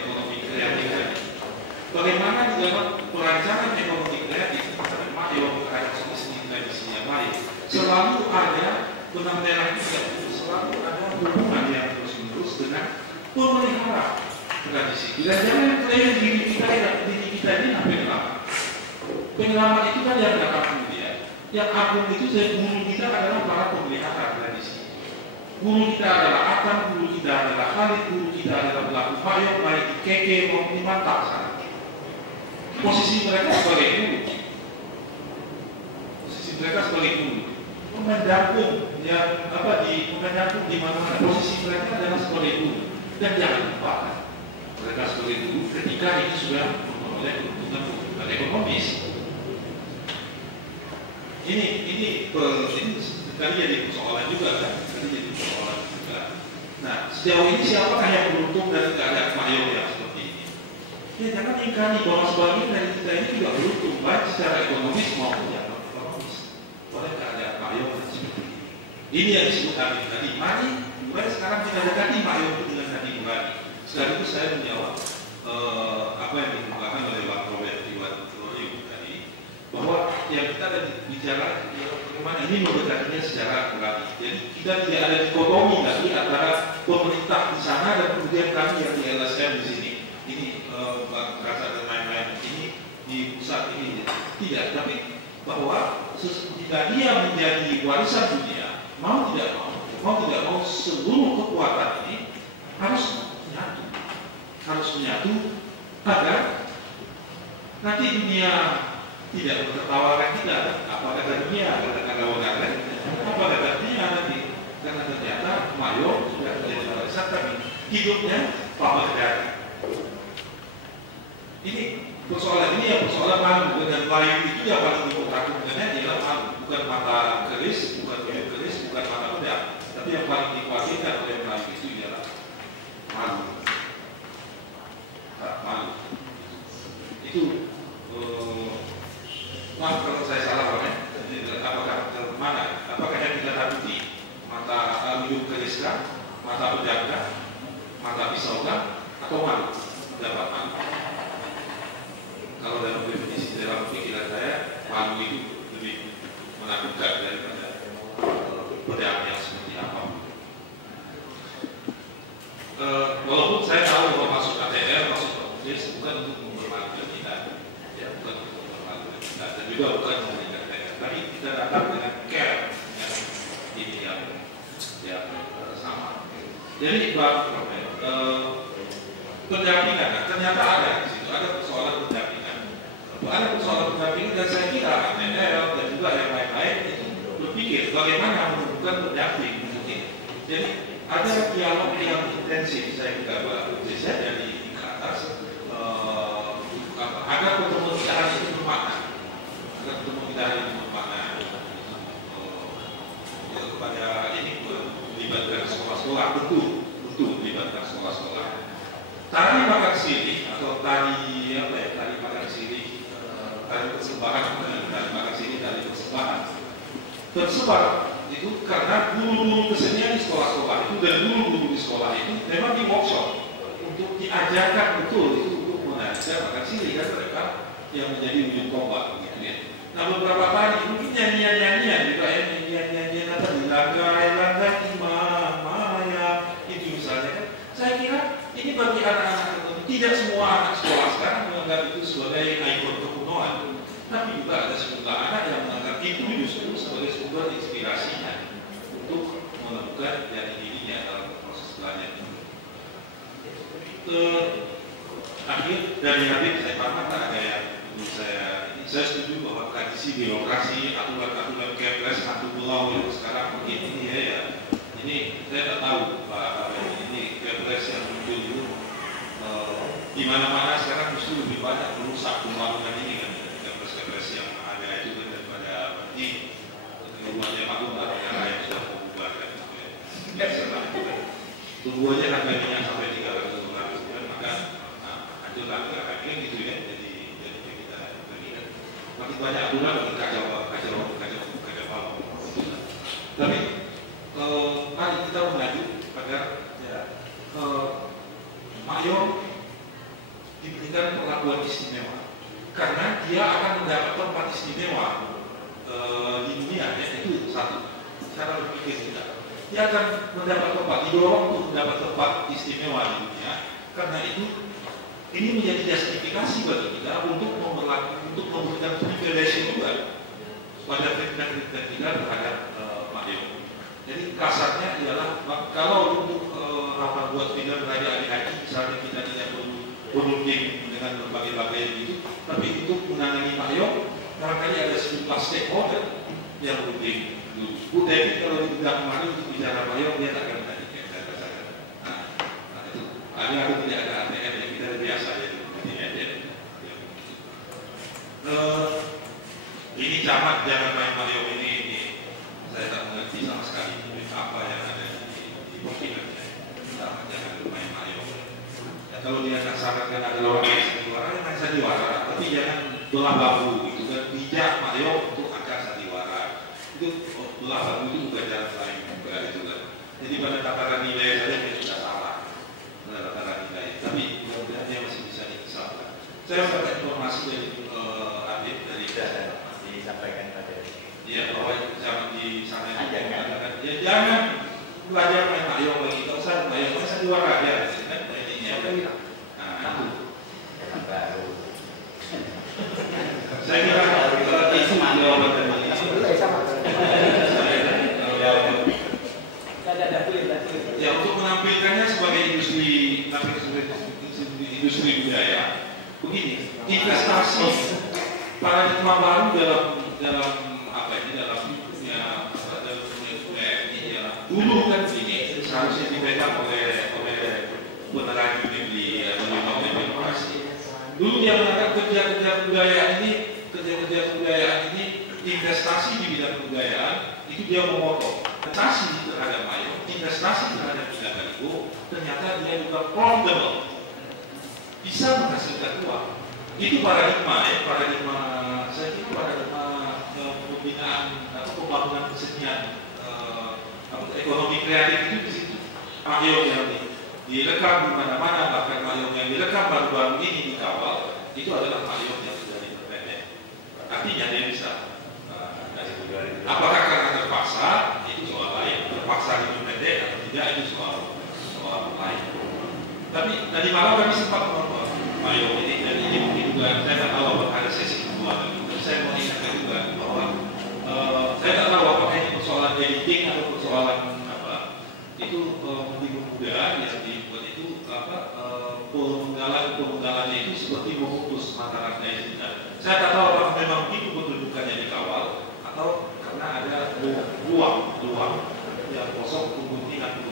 ekonomi kreatif, bagaimana di dalam perancangan ekonomi kreatif, Mayong seni tradisi yang lain, selalu ada benang merah juga, selalu ada hubungan yang terus-menerus dengan pemelihara tradisi. Jangan klaim diri kita ini penyelamat. Penyelamat itu kan yang dapat kemudian. Yang agung itu guru kita adalah para pemelihara tradisi. Guru kita adalah Atam, guru kita adalah Khalid, guru kita adalah pelaku Mayong, baik di Keke maupun di Mantap sana. Posisi mereka sebagai guru. Posisi mereka sebagai guru. Mendampung yang mendampung di mana-mana. Posisi mereka adalah sebagai guru. Dan jangan lupa mereka sebagai guru ketika ini sudah memperoleh keuntungan ekonomis. Ini tadi jadi persoalan juga kan? Nah, sejauh ini siapakah yang beruntung dari keadaan Mayong yang seperti ini? Ya jangan ingkari bahwa sebagian dari kita ini juga beruntung baik secara ekonomis maupun yang non ekonomis oleh keadaan Mayong yang seperti ini. Ini yang disebut tadi. Mari sekarang kita dekati Mayong itu dengan hati nurani. Sekaligus saya menjawab apa yang dikemukakan oleh Pak Robert Iwan tadi, bahwa yang kita ada bicara bagaimana ini mendekatinya secara nurani. Jadi kita tidak ada dikotomi lagi antara pemerintah di sana dan kemudian kami yang di LSM di sini. Ini kata dan lain-lain. Ini di pusat ini tidak, tapi bahwa jika dia menjadi warisan dunia, mau tidak mau seluruh kekuatan ini harus menyatu agar nanti dunia tidak berketawakan kita. Apa kata dunia? Kata wawancara. Apa kata dunia nanti? Karena ternyata Mayong sudah menjadi warisan, tapi hidupnya Pak Dari. Ini persoalan malu dengan Melayu itu yang paling diperhatikannya adalah malu, bukan mata keris, bukan bibir keris, bukan mata pedang, tapi yang paling dikhawatirkan oleh Melayu itu adalah malu. Malu. Itu maaf kalau saya salah apakah mana? Apakah yang kita takuti mata bibir keris kah, mata pedang kah, mata pisau kah, atau malu? Dapat malu. Kalau dalam definisi dalam pikiran saya, malu itu lebih menakutkan daripada pedang yang seperti apa. Walaupun saya tahu bahwa masuk ATR, masuk komunis bukan untuk mempermalukan kita, ya bukan untuk mempermalukan kita, dan juga bukan memberikan ATR. Tapi kita datang dengan care yang ini yang sama. Jadi Pak pendampingan, ternyata ada di situ, ada persoalan pendampingan. Ada persoalan pendampingan dan saya kira ATL dan juga yang lain-lain itu berpikir bagaimana menemukan pendamping untuk ini. Jadi ada dialog yang intensif saya juga bekerja dari ke atas agar pertemuan kita hari ini bermakna, agar pertemuan kita hari ini bermakna kepada ini melibatkan sekolah-sekolah, betul melibatkan sekolah-sekolah. Tari makan siri atau tari makan siri, tari persembahan, tari makan siri, tari persembahan tersebar itu karena guru-guru kesenian di sekolah-sekolah itu dan guru-guru di sekolah itu memang di workshop untuk diajarkan betul itu untuk mengajar makan siri kan mereka yang menjadi ujung tombak gitu ya. Nah beberapa tari mungkin nyanyian juga ya, nyanyian apa di laga imam maya itu misalnya kan. Saya kira ini bagi anak-anak tertentu, tidak semua anak sekolah sekarang menganggap itu sebagai ikon kekunoan, tapi juga ada sejumlah anak yang menganggap itu justru sebagai sumber inspirasinya untuk menemukan jati dirinya dalam proses belajar. Akhir dari Habib saya paham ada yang saya setuju bahwa tradisi birokrasi, aturan-aturan kepres, aturan pulau yang sekarang begini ya, ini saya tak tahu Pak ini kepres yang muncul itu di mana-mana sekarang justru lebih banyak merusak pembangunan ini kan, kepres-kepres yang ada itu kan, daripada ini tujuannya agung negara yang sudah membubarkan tujuannya harga minyak sampai 300 dolar kan, maka hancurlah negara kan gitu ya. Jadi kita berikan makin banyak aturan makin kacau. Tapi mari kita mengaju agar Mayor diberikan perlakuan istimewa, karena dia akan mendapat tempat istimewa di dunia, ya, itu satu cara berpikir kita. Dia akan mendapat tempat, didorong untuk mendapat tempat istimewa di dunia, karena itu ini menjadi justifikasi bagi kita untuk memberikan privilege juga pada pimpinan kita terhadap Mayor. Jadi kasarnya ialah kalau untuk buat film Raja Haji misalnya kita tidak perlu berunding dengan berbagai-bagai itu, tapi untuk menangani Mayor barangkali ada sejumlah stakeholder yang berunding dulu. Bu David kalau diundang kemarin untuk bicara Mayor dia tak akan tadi yang saya katakan. Nah itu ada atau tidak ada ATM yang kita biasa ya ini camat jangan main Mayor ini saya tak mengerti sama sekali apa yang ada di pikirannya. Jangan bermain Mayor. Ya, kalau dia akan sarankan ada orang yang sandiwara, ya main sandiwara, tapi jangan belah bahu gitu kan. Bijak Mayor untuk angkat sandiwara. Itu belah bahu itu bukan jalan lain juga itu kan. Jadi pada tataran nilai saja dia sudah salah. Pada tataran nilai. Tapi mudah-mudahan dia masih bisa disalahkan. Saya mendapat informasi dari Adit dari disampaikan pada. Iya, bahwa jangan disampaikan. Ya jangan belajar main Mayor bagi kita, usah Mayor masa juara aja, kan? Ini apa gitu? Nah, itu baru. Saya kira itu Mayor ya untuk menampilkannya sebagai industri budaya. Begini, investasi paradigma baru dalam apa ini dalam dunia dulu kan ini seharusnya dipegang oleh penerang Bibli atau oleh demokrasi. Dulu dia mengatakan kerja-kerja kebudayaan ini investasi di bidang kebudayaan itu dia memotong. Investasi terhadap Mayor, investasi terhadap bidang itu ternyata dia juga profitable, bisa menghasilkan uang. Itu paradigma saya kira paradigma pembinaan atau pembangunan kesenian ekonomi kreatif itu di situ. Mayor yang direkam di mana-mana, bahkan Mayor yang direkam baru-baru ini dikawal, itu adalah Mayor yang sudah diperpendek. Artinya dia bisa. Apakah karena terpaksa? Itu soal lain. Terpaksa diperpendek atau tidak itu soal lain. Tapi tadi malam kami sempat menonton Mayor ini, dan ini mungkin juga saya tak tahu apakah ada sesi kedua. Saya mau ingatkan juga bahwa saya tak tahu apakah ini persoalan editing atau persoalan apa. Itu mendikbud muda yang dibuat itu pengunggalannya itu seperti memutus mata rantai kita. Saya tak tahu apakah memang itu kedudukannya dikawal atau karena ada ruang yang kosong kepentingan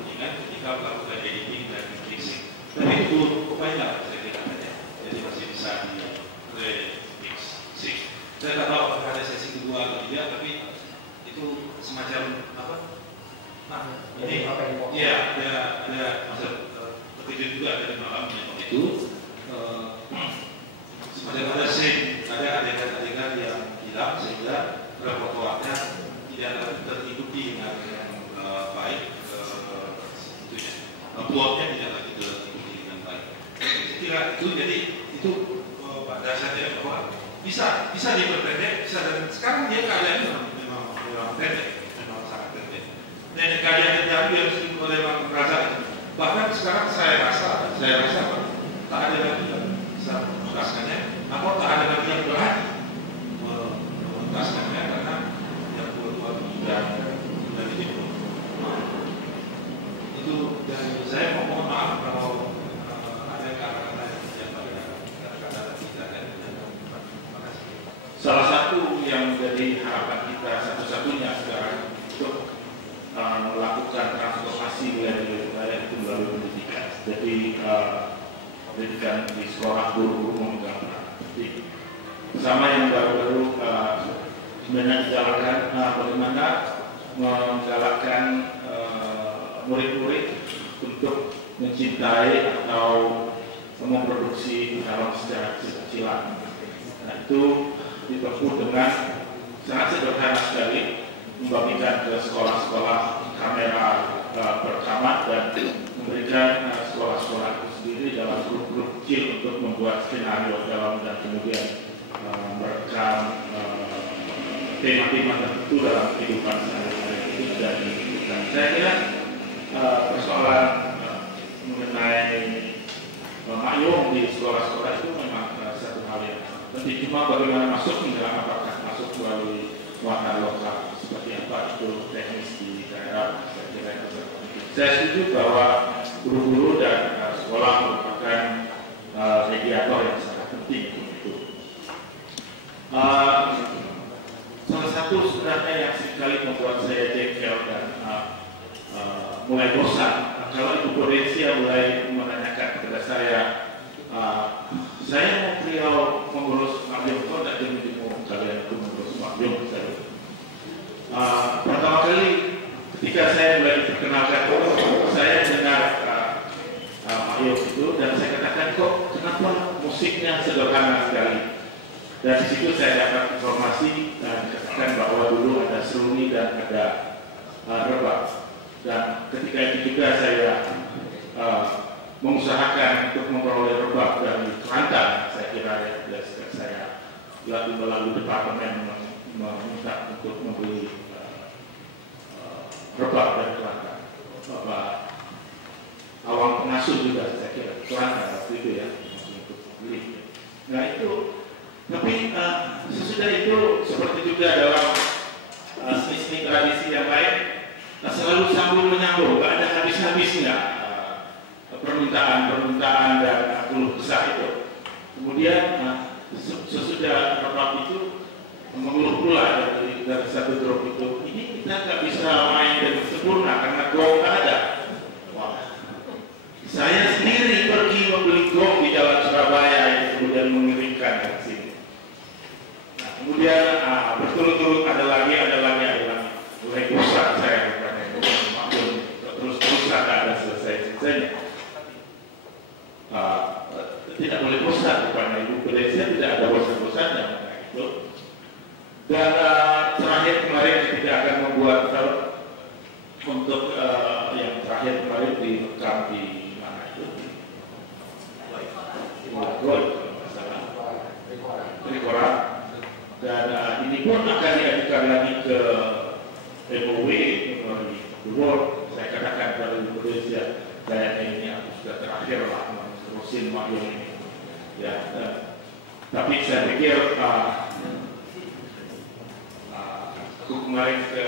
ketika melakukan editing dan mixing. Dan itu belum final saya kira. Jadi masih bisa di remixing. Saya tak tahu apakah ada sesi kedua atau tidak, tapi itu semacam apa? Nah, ini ya ada masa terkejut juga dari malam itu semacam ada scene, ada adegan-adegan yang hilang sehingga repertoarnya tidak terikuti dengan baik, plotnya tidak lagi terikuti dengan baik. Saya kira itu jadi itu pada dasarnya bahwa bisa diperpendek, bisa dan sekarang dia keadaannya memang pendek, memang sangat pendek. Nenek kalian yang disebut oleh Bang Razak, bahkan sekarang saya rasa tak ada lagi yang bisa menuntaskannya, atau tak ada lagi yang berani menuntaskannya karena yang dua-dua sudah dihitung. Itu dari saya mohon maaf kalau ada kata-kata yang kata-kata tidak ada. Salah satu yang menjadi harapan kita satu-satunya sekarang untuk melakukan transformasi wilayah itu melalui pendidikan. Jadi pendidikan di sekolah, guru memegang peran penting. Sama yang baru-baru sebenarnya dijalankan, bagaimana menggalakkan murid-murid untuk mencintai atau memproduksi helm secara kecil-kecilan. Nah, itu ditempuh dengan sangat sederhana sekali, membagikan ke sekolah-sekolah kamera pertama dan memberikan sekolah-sekolah itu sendiri dalam grup-grup kecil untuk membuat skenario dalam dan kemudian merekam tema-tema tertentu dalam kehidupan sehari-hari itu sudah dibutuhkan. Saya kira persoalan mengenai maklum di sekolah-sekolah itu memang satu hal yang penting. Cuma bagaimana masuknya, apakah masuk melalui muatan lokal seperti apa itu teknis di daerah, saya kira itu sangat penting. Saya setuju bahwa guru-guru dan sekolah merupakan mediator yang sangat penting untuk itu. Salah satu sebenarnya yang sekali membuat saya jengkel dan mulai bosan, kalau Ibu Prudensia mulai menanyakan kepada saya mau beliau mengurus maklum kok tidak dimulai kalian itu mengurus maklum saya. Pertama kali ketika saya mulai diperkenalkan, saya dengar maklum itu dan saya katakan kok kenapa musiknya sederhana sekali. Dan di situ saya dapat informasi dan dikatakan bahwa dulu ada seruni dan ada rebab. Dan ketika itu juga saya mengusahakan untuk memperoleh rebab dari Kelantan. Saya kira saya lalu melalui departemen meminta untuk membeli rebab dari Kelantan. Bapak awang pengasuh juga saya kira Kelantan waktu itu ya untuk beli. Nah itu. Tapi sesudah itu seperti juga dalam seni tradisi yang lain selalu sambung menyambung, nggak ada habis-habisnya permintaan dan keluh kesah itu. Kemudian sesudah rebab itu mengeluh pula dari satu grup itu, ini kita nggak bisa main dengan sempurna karena gong ada. Wah, saya sendiri pergi membeli gong di Jalan Surabaya kemudian mengirimkan ke sini. Kemudian berturut-turut ada lagi. Mulai bosan saya terus-terusan ada selesai-selesainya. Tidak boleh bosan, karena Ibu Prudensia tidak ada bosan-bosannya itu. Dan terakhir kemarin ketika akan membuat untuk yang terakhir kemarin direkam di mana itu? Trikora. Dan ini pun akan diajukan lagi ke MOW melalui World. Saya katakan pada Ibu Prudensia, kayaknya ini aku sudah terakhir lah terusin maklum ini. Ya, tapi saya pikir aku kemarin ke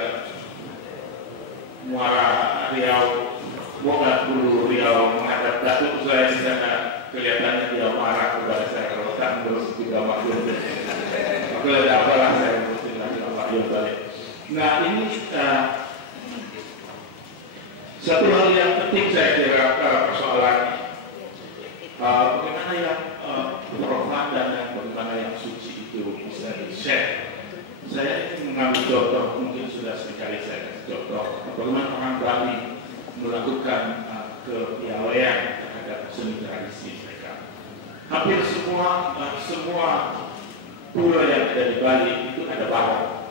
Muara Riau, Bogat dulu Riau menghadap Datuk saya di sana, kelihatannya dia marah kepada saya kalau tak terus juga maklum. Kalau ada apalah saya ngurusin lagi maklum balik. Nah ini satu hal yang penting saya kira persoalan bagaimana yang profan dan bagaimana yang suci itu bisa di-share. Saya ingin mengambil contoh, mungkin sudah sekali saya kasih contoh bagaimana orang Bali melakukan kepiawaian terhadap seni tradisi mereka. Hampir semua pura yang ada di Bali itu ada barong.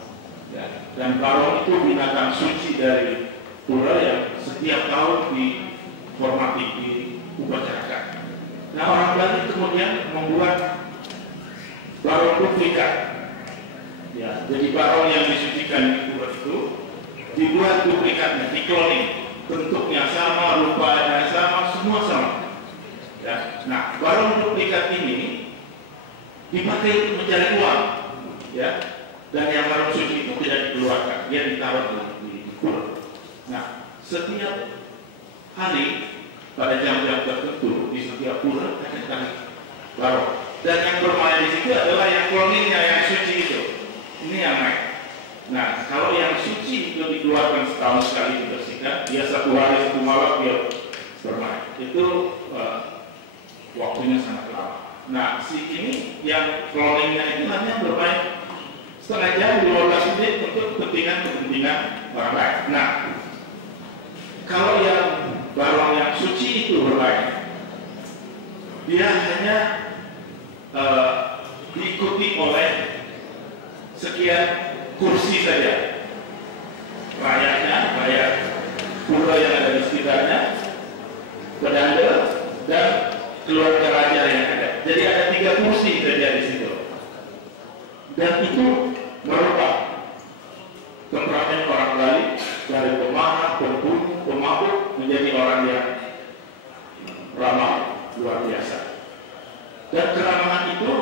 Dan barong itu binatang suci dari pura yang setiap tahun dihormati, diupacarakan. Nah orang Bali kemudian membuat barong duplikat. Ya, jadi barong yang disucikan di pura itu dibuat duplikatnya, dikloning, bentuknya sama, rupanya sama, semua sama. Ya. Nah, barong duplikat ini dipakai untuk mencari uang, ya. Dan yang barong suci itu tidak dikeluarkan, dia ditaruh di pura. Nah, setiap hari pada jam-jam tertentu di setiap pura akan cari barong. Dan yang bermain di situ adalah yang kloningnya, yang suci itu. Ini yang naik. Nah, kalau yang suci itu dikeluarkan setahun sekali dibersihkan, dia satu hari satu malam dia bermain. Itu waktunya sangat lama. Nah, si ini yang cloningnya itu hanya bermain setengah jam, 15 menit untuk kepentingan orang lain. Nah, kalau yang barang yang suci itu bermain, dia hanya diikuti oleh sekian kursi saja. Rakyatnya, rakyat pura yang ada di sekitarnya, pedanda, dan keluarga raja yang ada. Jadi ada 3 kursi saja di situ. Dan itu merubah temperamen orang Bali dari pemarah, pembunuh, pemabuk menjadi orang yang ramah luar biasa. Dan keramahan itu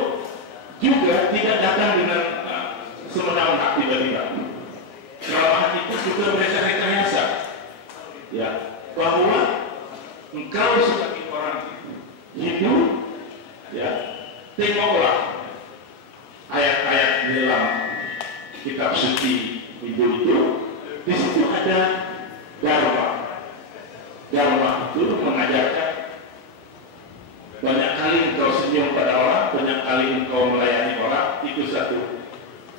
juga tidak datang dengan semena-mena tiba-tiba. Keramahan itu juga mereka rekayasa, ya, bahwa engkau sebagai orang Hindu, ya, tengoklah ayat-ayat di dalam kitab suci Hindu itu, di situ ada dharma. Dharma itu mengajarkan banyak kali engkau senyum pada orang, banyak kali engkau melayani orang, itu satu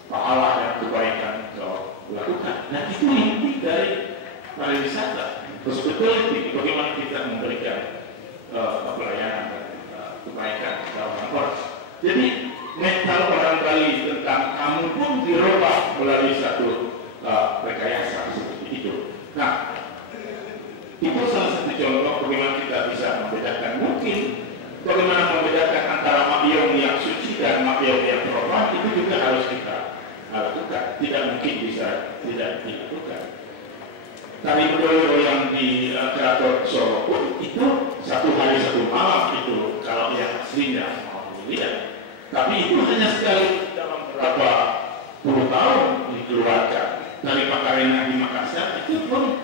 pahala dan kebaikan engkau lakukan. Nah, itu inti dari pariwisata, hospitality, bagaimana kita memberikan pelayanan dan kebaikan kepada orang. Jadi mental orang Bali tentang kamu pun dirubah melalui satu rekayasa seperti itu. Nah, itu salah satu contoh bagaimana kita bisa membedakan. Mungkin bagaimana membedakan antara makyong yang suci dan makyong yang terhormat, itu juga harus kita lakukan. Tidak mungkin bisa tidak dilakukan. Tari Bedoyo yang di Keraton Solo pun itu 1 hari 1 malam itu kalau yang aslinya mau dilihat. Tapi itu hanya sekali dalam beberapa puluh tahun dikeluarkan. Dari Pakarena di Makassar itu pun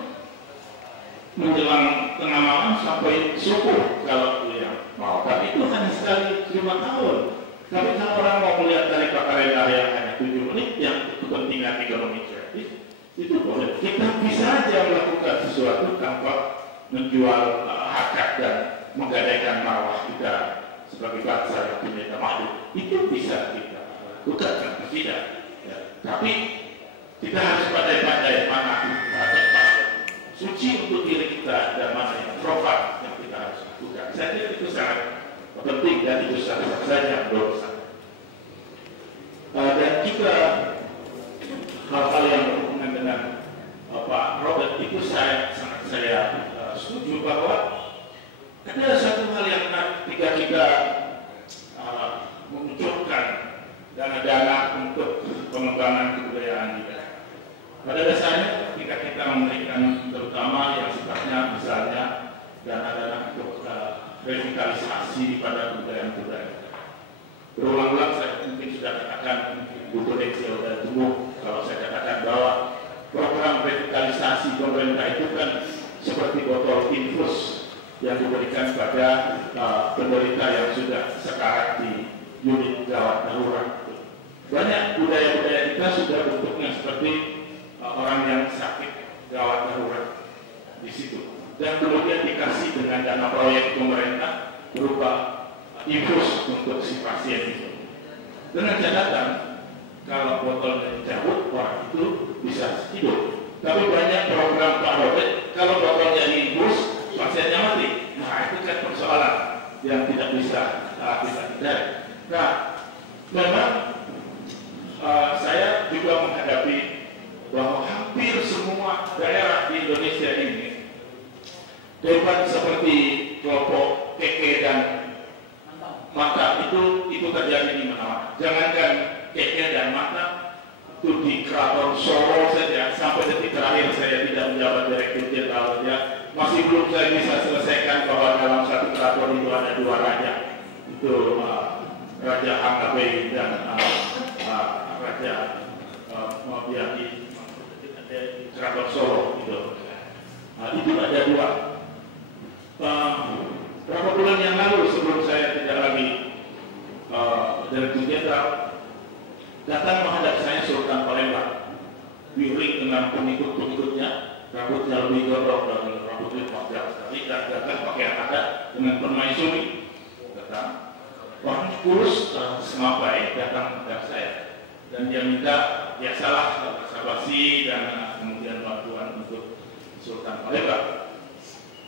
menjelang tengah malam sampai subuh kalau yang mau. Tapi itu hanya sekali 5 tahun. Tapi kalau orang mau melihat dari Pakarena yang hanya 7 menit yang kepentingan ekonomi kreatif, itu boleh. Kita bisa saja melakukan sesuatu tanpa menjual hakikat dan menggadaikan marwah kita sebagai bangsa yang punya maju. Itu bisa kita lakukan, kan tidak. Ya. Tapi kita harus pandai-pandai mana suci untuk diri kita dan mana yang profan yang kita harus lakukan. Saya kira itu sangat penting dan itu sangat saja menurut saya. Dan juga hal-hal yang berhubungan dengan Pak Robert itu sangat saya setuju bahwa ada satu hal yang menarik ketika kita memunculkan dana-dana untuk pengembangan kebudayaan kita. Pada dasarnya ketika kita memberikan terutama yang sifatnya misalnya dana-dana untuk revitalisasi pada kebudayaan-kebudayaan. Berulang-ulang saya mungkin sudah katakan, butuh Excel dan tumbuh kalau saya katakan bahwa program revitalisasi pemerintah itu kan seperti botol infus yang diberikan pada penderita yang sudah sekarat di unit gawat darurat. Banyak budaya-budaya kita sudah bentuknya seperti orang yang sakit gawat darurat di situ. Dan kemudian dikasih dengan dana proyek pemerintah berupa infus untuk si pasien itu. Dengan catatan kalau botolnya dicabut, orang itu bisa hidup. Tapi banyak program Pak Robert, kalau botolnya diinfus, pasiennya mati. Nah, itu kan persoalan yang tidak bisa kita hindari. Nah, memang saya juga menghadapi bahwa hampir semua daerah di Indonesia ini debat seperti kelompok keke dan mata itu terjadi di mana-mana. Jangankan keke dan mata itu di Keraton Solo saja, sampai detik terakhir saya tidak menjabat direktur jenderal saja, masih belum saya bisa selesaikan bahwa dalam satu keraton itu ada 2 raja, itu Raja Hanggabe dan Raja Mabiaki di Keraton Solo gitu. Itu ada 2. Berapa bulan yang lalu sebelum saya tidak lagi direktur jenderal, datang menghadap saya Sultan Palembang, diiring dengan pengikut-pengikutnya, rambutnya lebih gondrong dari rambutnya 14 kali, dan datang pakai adat dengan permaisuri. Kata datang, orang kurus semampai datang ke saya dan dia minta ya salah basa-basi dan kemudian bantuan untuk Sultan Palembang.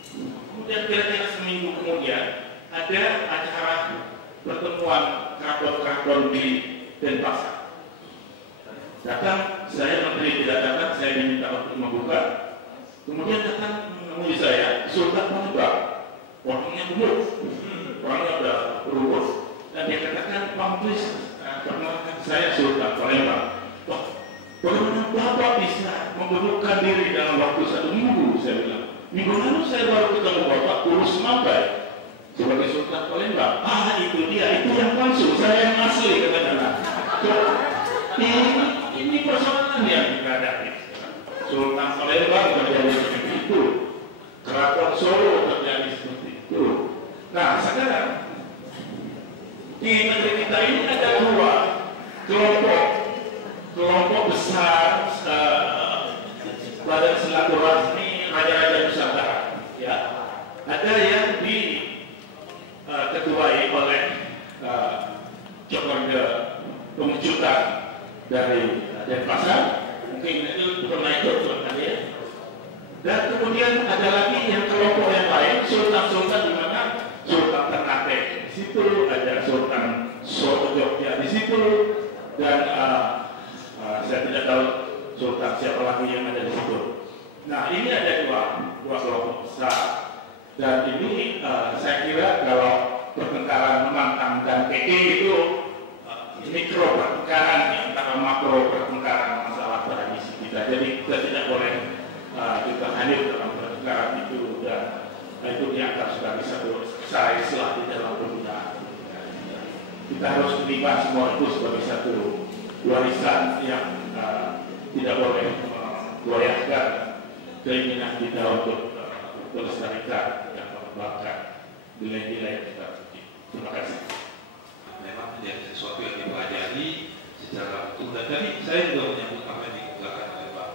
Kemudian kira-kira seminggu kemudian ada acara pertemuan keraton-keraton di Denpasar. Datang, saya menteri tidak datang, saya diminta untuk membuka. Kemudian datang menemui saya Sultan Palembang, orangnya gemuk, orangnya udah berumur, dan dia katakan, Pak Menteri, perkenalkan saya Sultan Palembang. Wah, bagaimana Bapak bisa membuka diri dalam waktu 1 minggu? Saya bilang, minggu lalu saya baru ketemu Bapak kurus semampai sebagai Sultan Palembang. Ah, itu dia, itu yang palsu, saya yang asli, katakanlah. Ini persoalan yang kita hadapi. Sultan Palembang terjadi seperti itu, Keraton Solo terjadi seperti itu. Nah, sekarang di negeri kita ini ada 2 kelompok besar badan silaturahmi raja-raja Nusantara. Ya, ada yang diketuai oleh keluarga pengecutan dari Denpasar, mungkin itu pernah ikut ya. Dan kemudian ada lagi yang kelompok yang lain, sultan-sultan di mana Sultan Ternate, di situ ada Sultan Soto Jogja di situ, dan saya tidak tahu sultan siapa lagi yang ada di situ. Nah, ini ada dua kelompok besar, dan ini saya kira kalau pertengkaran menantang dan keke itu mikro pertengkaran antara makro pertengkaran masalah tradisi kita. Jadi kita tidak boleh kita hadir dalam pertengkaran itu, dan itu dianggap sebagai satu size lah di dalam penggunaan. Kita harus menerima semua itu sebagai satu warisan yang tidak boleh goyahkan keinginan kita untuk melestarikan dan mengembangkan nilai-nilai kita. Terima kasih. Memang menjadi sesuatu yang dipelajari secara utuh, dan tadi saya juga menyambut apa yang dikatakan oleh Pak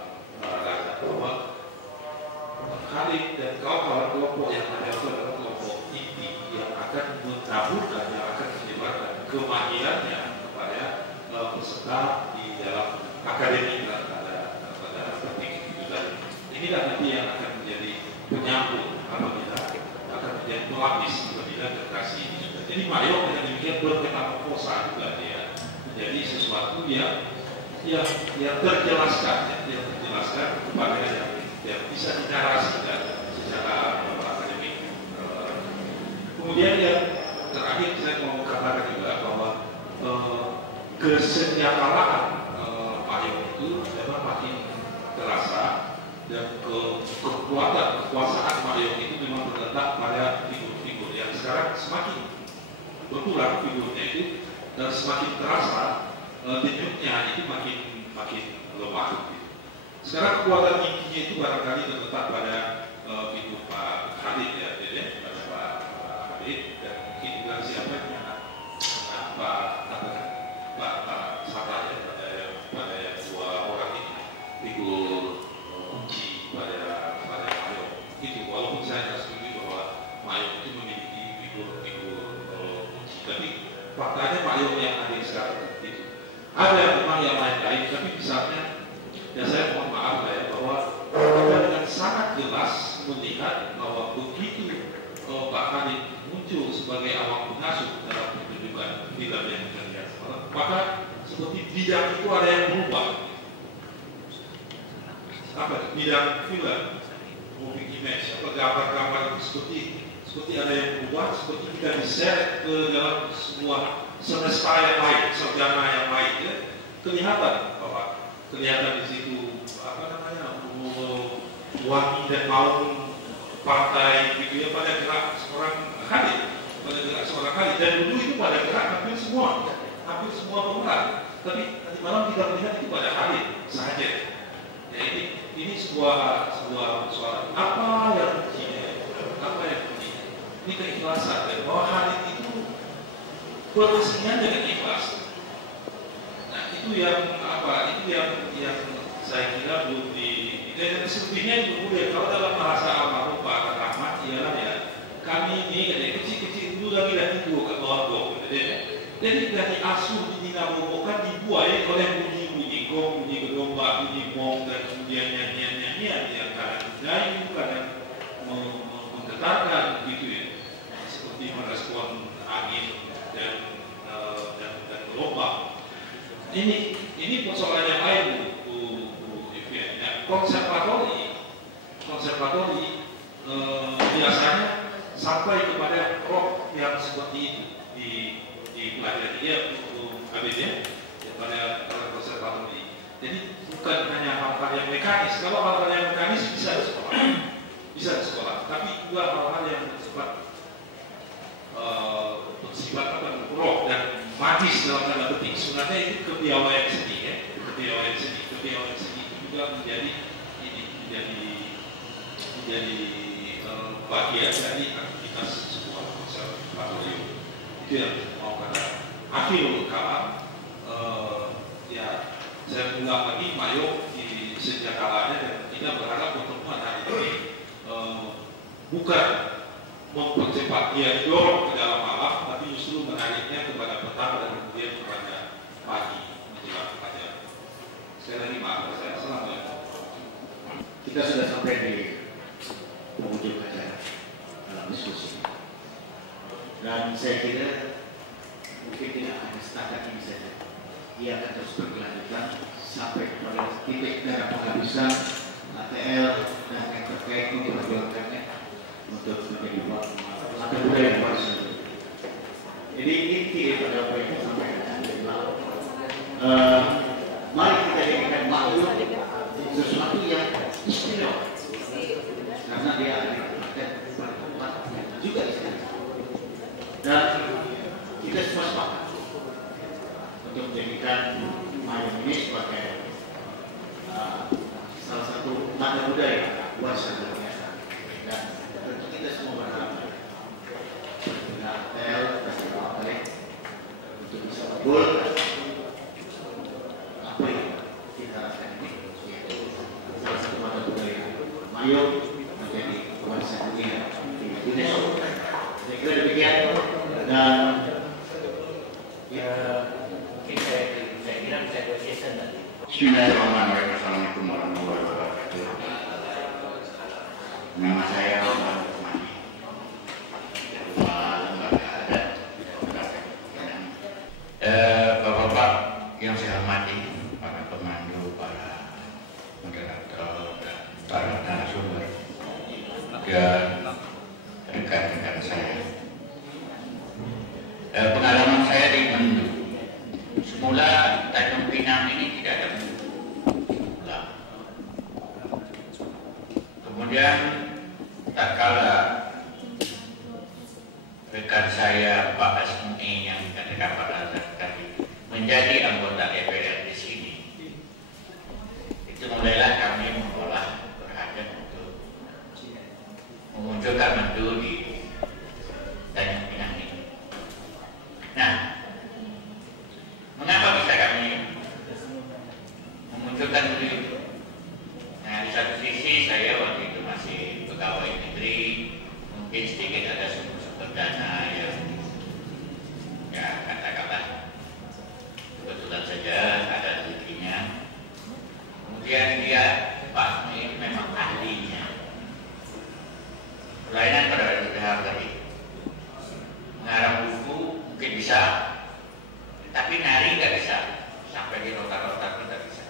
Raza bahwa Khalid dan kawan-kawan kelompok yang ada itu adalah kelompok inti yang akan menaburkan, yang akan menyebarkan kemahirannya kepada peserta di dalam akademi pada teknik itu tadi. Inilah nanti yang akan menjadi penyambung apabila akan menjadi pelapis apabila generasi ini. Jadi Mayong dengan demikian bermetamorfosa juga dia menjadi sesuatu yang terjelaskan, kepada yang bisa dinarasikan secara akademik. Kemudian yang terakhir saya mau katakan juga bahwa kesenjataan Mayong itu memang makin terasa, dan kekuasaan Mayong itu memang terletak pada figur-figur yang sekarang semakin berkurang figurnya itu, dan semakin terasa denyutnya itu makin lemah. Sekarang kekuatan intinya itu barangkali terletak pada figur Pak Khalid ya, pada Pak Khalid, dan mungkin juga siapa yang Pak Sata ya, pada yang 2 orang ini figur kunci pada Mayong itu. Walaupun saya tidak setuju bahwa Mayong itu memiliki figur kunci, tapi faktanya Mayong yang hadir sekarang itu. Ada memang yang lain-lain, tapi misalnya, ya saya mohon maaf ya, bahwa kita dengan sangat jelas melihat bahwa begitu Pak Khalid muncul sebagai awak pengasuh dalam pertunjukan film yang kita lihat semalam, maka seperti bidang itu ada yang berubah. Apa? Bidang film, moving image, atau gambar-gambar itu seperti ada yang berubah, seperti kita diseret ke dalam sebuah semesta yang lain, sarjana yang lain ya. Kelihatan bahwa kelihatan di situ wangi dan maung partai gitu ya, pada gerak seorang Khalid, dan dulu itu pada gerak hampir semua pemeran, tapi nanti malam kita melihat itu pada Khalid saja. Ya, ini sebuah persoalan apa yang penting, ini keikhlasan, dan bahwa Khalid itu berkesenian dengan ikhlas. Nah, itu yang saya kira belum dan sebetulnya itu boleh. Kalau dalam bahasa almarhum Pak Rahmat ialah ya, kami ini dari kecil-kecil dulu lagi dah tidur kat bawah. Jadi dah diasuh, didinamokan, dibuai oleh bunyi-bunyi gong, bunyi gelombang, bunyi mong, dan kemudian nyanyian-nyanyian yang kadang mendayu, kadang menggetarkan gitu ya, seperti merespon angin dan gelombang. Ini persoalan yang lain, Bu Vivian. Ya, konservatori biasanya sampai kepada rock yang seperti itu dipelajari ya untuk ABD pada konservatori. Jadi bukan hanya hal-hal yang mekanis. Kalau hal-hal yang mekanis bisa di sekolah, tapi juga hal-hal yang bersifat rock dan magis dalam tanda petik. Sebenarnya itu kepiawaian seni ya, kepiawaian seni itu juga menjadi bagian dari aktivitas sebuah konservatorium. Itu yang mau kata akhir kalam. Ya saya ulang lagi, Mayo di sejak kalanya, dan kita berharap pertemuan hari ini bukan mempercepat dia didorong ke dalam malam, tapi justru menariknya kepada petang dan kemudian kepada pagi menjelang fajar. Sekali lagi maaf saya, assalamualaikum. Kita sudah sampai di penghujung acara dalam diskusi, dan saya kira mungkin tidak hanya setakat ini saja. Ia akan terus berkelanjutan sampai pada titik darah penghabisan ATL dan yang terkait untuk memperjuangkannya untuk menjadi mata budaya yang baru. Jadi inti daripada apa itu sampai mari kita jadikan maklum sesuatu yang istimewa, karena dia ada tempat juga istimewa, dan kita semua sepakat untuk menjadikan Mayung ini sebagai salah satu mata budaya warisan luar biasa. Dan tentu kita semua berharap dengan ATL dan balik untuk bisa menggolkan apa yang kita rasakan ini, yaitu salah satu mata budaya Mayung menjadi warisan dunia di Indonesia. Saya kira demikian, dan ya mungkin saya kira bisa berkesan tadi. Bismillahirrahmanirrahim. Assalamualaikum warahmatullahi wabarakatuh. Nama saya Omar Mani, Ketua Lembaga Adat. Bapak-bapak yang saya hormati, para pemandu, para moderator, dan para narasumber, dan rekan-rekan saya. Pengalaman saya di Mendu. Semula Tanjung Pinang ini tidak ada pula. Kemudian tak kala rekan saya Pak Asmi yang dikatakan Pak Azhar tadi menjadi anggota DPR di sini, itu mulailah kami mengolah berhajat untuk memunculkan Mendu di Tanjung Pinang ini. Nah, mengapa bisa kami memunculkan beliau? Nah, di satu sisi saya waktu itu masih pegawai negeri, mungkin sedikit ada sumber-sumber dana yang ya katakanlah kebetulan saja ada rezekinya. Kemudian dia Pak ini memang ahlinya pelayanan pada DPR tadi, mengarang buku mungkin bisa, tapi nari nggak bisa, sampai di rotar-rotar tidak bisa.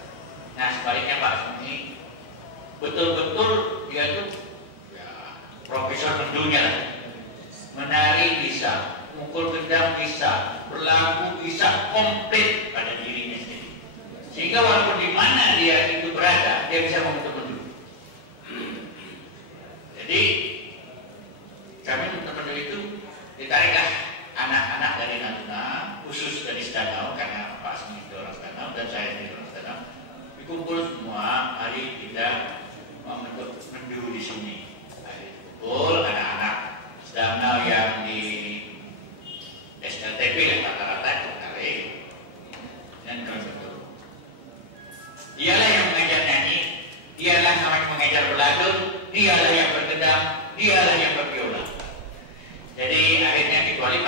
Nah sebaliknya Pak Sumi betul-betul dia tuh ya, profesor mendunia, menari bisa, mukul gendang bisa, berlagu bisa, komplit pada dirinya sendiri. Sehingga walaupun di mana dia itu berada, dia bisa membentuk Mendu. Jadi kami untuk Mendu itu ditariklah anak-anak dari Natuna, khusus dari Danau, karena Pak Sumi itu orang Danau dan saya dari orang Danau, dikumpul semua. Hari kita membentuk Mendu di sini. Hari kumpul anak-anak Danau yang di SLTP lah rata-rata itu kali, dan kami bentuk. Dialah yang mengajar nyanyi, dialah yang mengajar berlagu, dialah yang bergendang, dialah yang berbiola. Jadi akhirnya dikualifikasi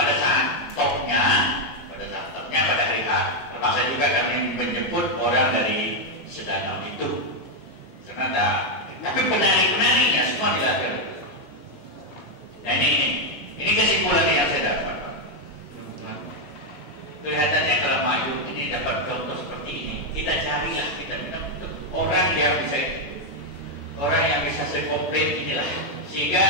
Nah ini kesimpulan yang saya dapat. Kelihatannya kalau Mayung ini dapat contoh seperti ini, kita carilah, kita minta untuk orang yang bisa sekomplit inilah, sehingga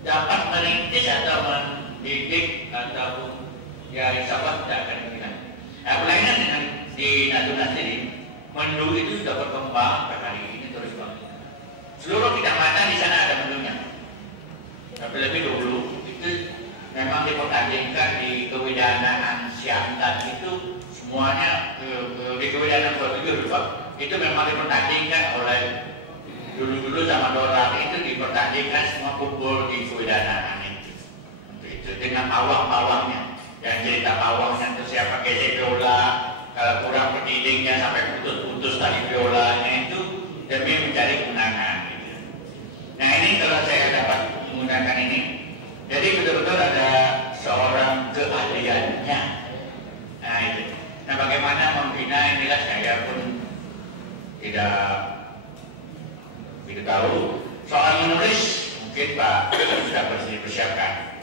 dapat merintis atau mendidik ataupun ya insya Allah tidak akan hilang. Nah, pelayanan dengan di Natuna sendiri, Mendu itu sudah berkembang per hari ini terus banget. Seluruh kecamatan di sana ada mendunya. Tapi lebih dulu itu memang dipertandingkan di kewidanaan Siantan itu semuanya di kewidanaan itu memang dipertandingkan oleh dulu zaman dolar itu dipertandingkan semua kumpul di kewidanaan itu dengan pawang-pawangnya. Yang cerita pawangnya itu siapa gesek biola, kalau kurang pendidiknya sampai putus-putus tali biolanya itu demi mencari kemenangan gitu. Nah ini kalau saya dapat menggunakan ini, jadi betul-betul ada seorang keahliannya. Nah itu. Nah bagaimana membina inilah saya pun tidak tahu. Soal menulis mungkin Pak sudah bersiapkan.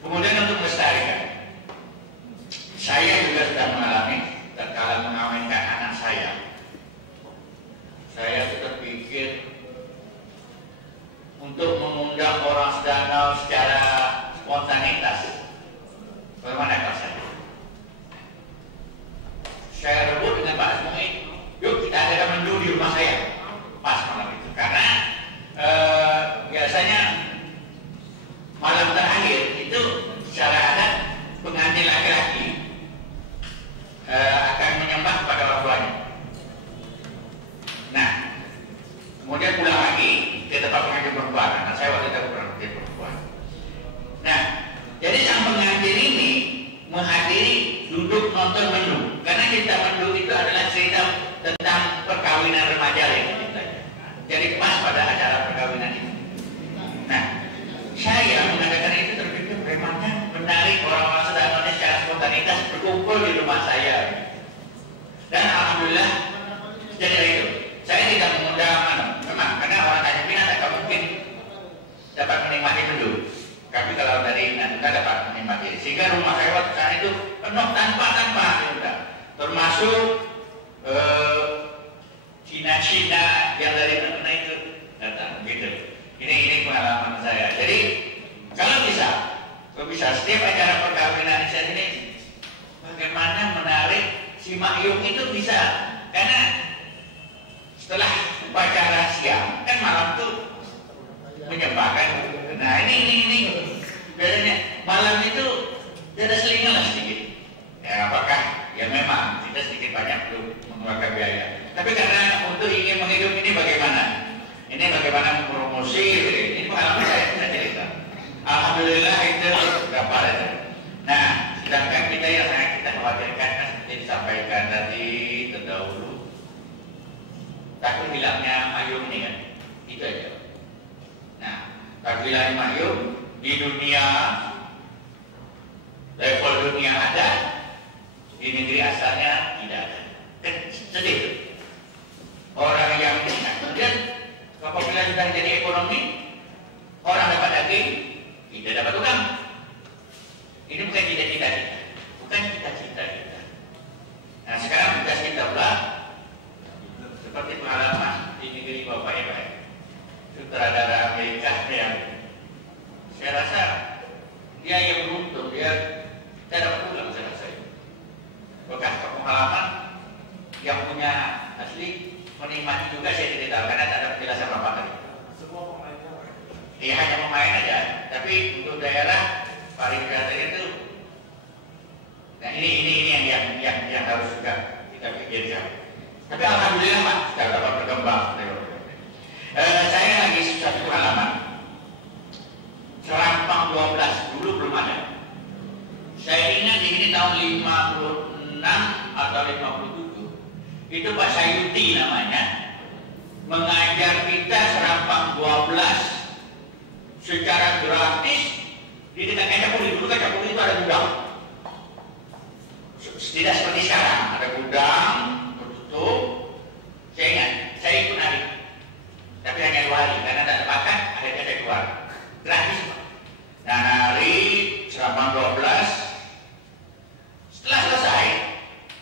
Kemudian untuk melestarikan, saya juga sudah mengalami tatkala mengawinkan anak saya terpikir untuk mengundang orang Danau secara spontanitas. Bagaimana saya? Saya rebut dengan Pak Asmui, yuk kita adakan mendu di rumah saya pas malam itu, karena biasanya malam terakhir itu secara adat pengantin laki-laki akan menyembah kepada orang tuanya. Nah, kemudian pulang lagi ke tempat pengantin perempuan. Nah, saya waktu itu pengantin perempuan. Nah, jadi sang pengantin ini menghadiri duduk nonton mendu, karena cerita mendu itu adalah cerita tentang perkawinan remaja lagi. Jadi pas pada acara perkawinan itu. Nah, saya mengadakan itu terpikir bagaimana menarik orang-orang Sedangkan secara spontanitas berkumpul di rumah saya. Dan alhamdulillah jadi itu. Saya tidak mengundang memang karena orang Tanjung Pinang tak mungkin dapat menikmati mendu. Tapi kalau dari Natuna dapat menikmati. Sehingga rumah saya waktu saat itu penuh tanpa diundang. Termasuk Cina-Cina yang dari Natuna itu datang gitu. Ini pengalaman saya. Jadi kalau bisa setiap acara perkawinan saya ini bagaimana menarik si Mayung itu bisa, karena setelah upacara siang kan malam tuh menyembahkan. Nah ini biasanya malam itu ada selingan lah sedikit. Ya apakah ya memang kita sedikit banyak perlu mengeluarkan biaya. Tapi karena untuk ingin menghidup ini bagaimana? Ini bagaimana mempromosi? Ini pengalaman saya cerita. Alhamdulillah itu dapat. Nah, sedangkan kita yang sangat kita khawatirkan kan seperti disampaikan tadi terdahulu, takut hilangnya Mayung ini kan, itu aja. Nah, takut hilangnya Mayung di dunia, level dunia ada, di negeri asalnya tidak ada. Kan sedih. Orang yang kemudian apabila sudah jadi ekonomi, orang dapat daging, kita dapat utang. Ini bukan cita-cita kita, bukan cita-cita kita. Nah sekarang tugas kita pula seperti pengalaman di negeri Bapak ya Pak, sutradara Amerika yang saya rasa dia yang beruntung, dia dapat pulang saya rasa. Bekas pengalaman yang punya asli menikmati juga saya tidak tahu karena tak ada penjelasan apa tadi. Semua pemain iya hanya pemain aja, tapi untuk daerah pariwisata itu, nah ini yang harus juga kita pikirkan. Tapi alhamdulillah Pak, sudah dapat berkembang. Saya lagi satu pengalaman. Serampang 12 dulu belum ada. Saya ingat di sini tahun 56 atau 57. Itu Pak Sayuti namanya mengajar kita Serampang 12 secara gratis di dekat Kacapuri. Dulu Kacapuri itu ada gudang, tidak seperti sekarang ada gudang tertutup. Saya ingat, saya ikut narik Tapi hanya 2 hari karena tidak ada makan, akhirnya saya keluar. Gratis. Nah, hari selama 12 setelah selesai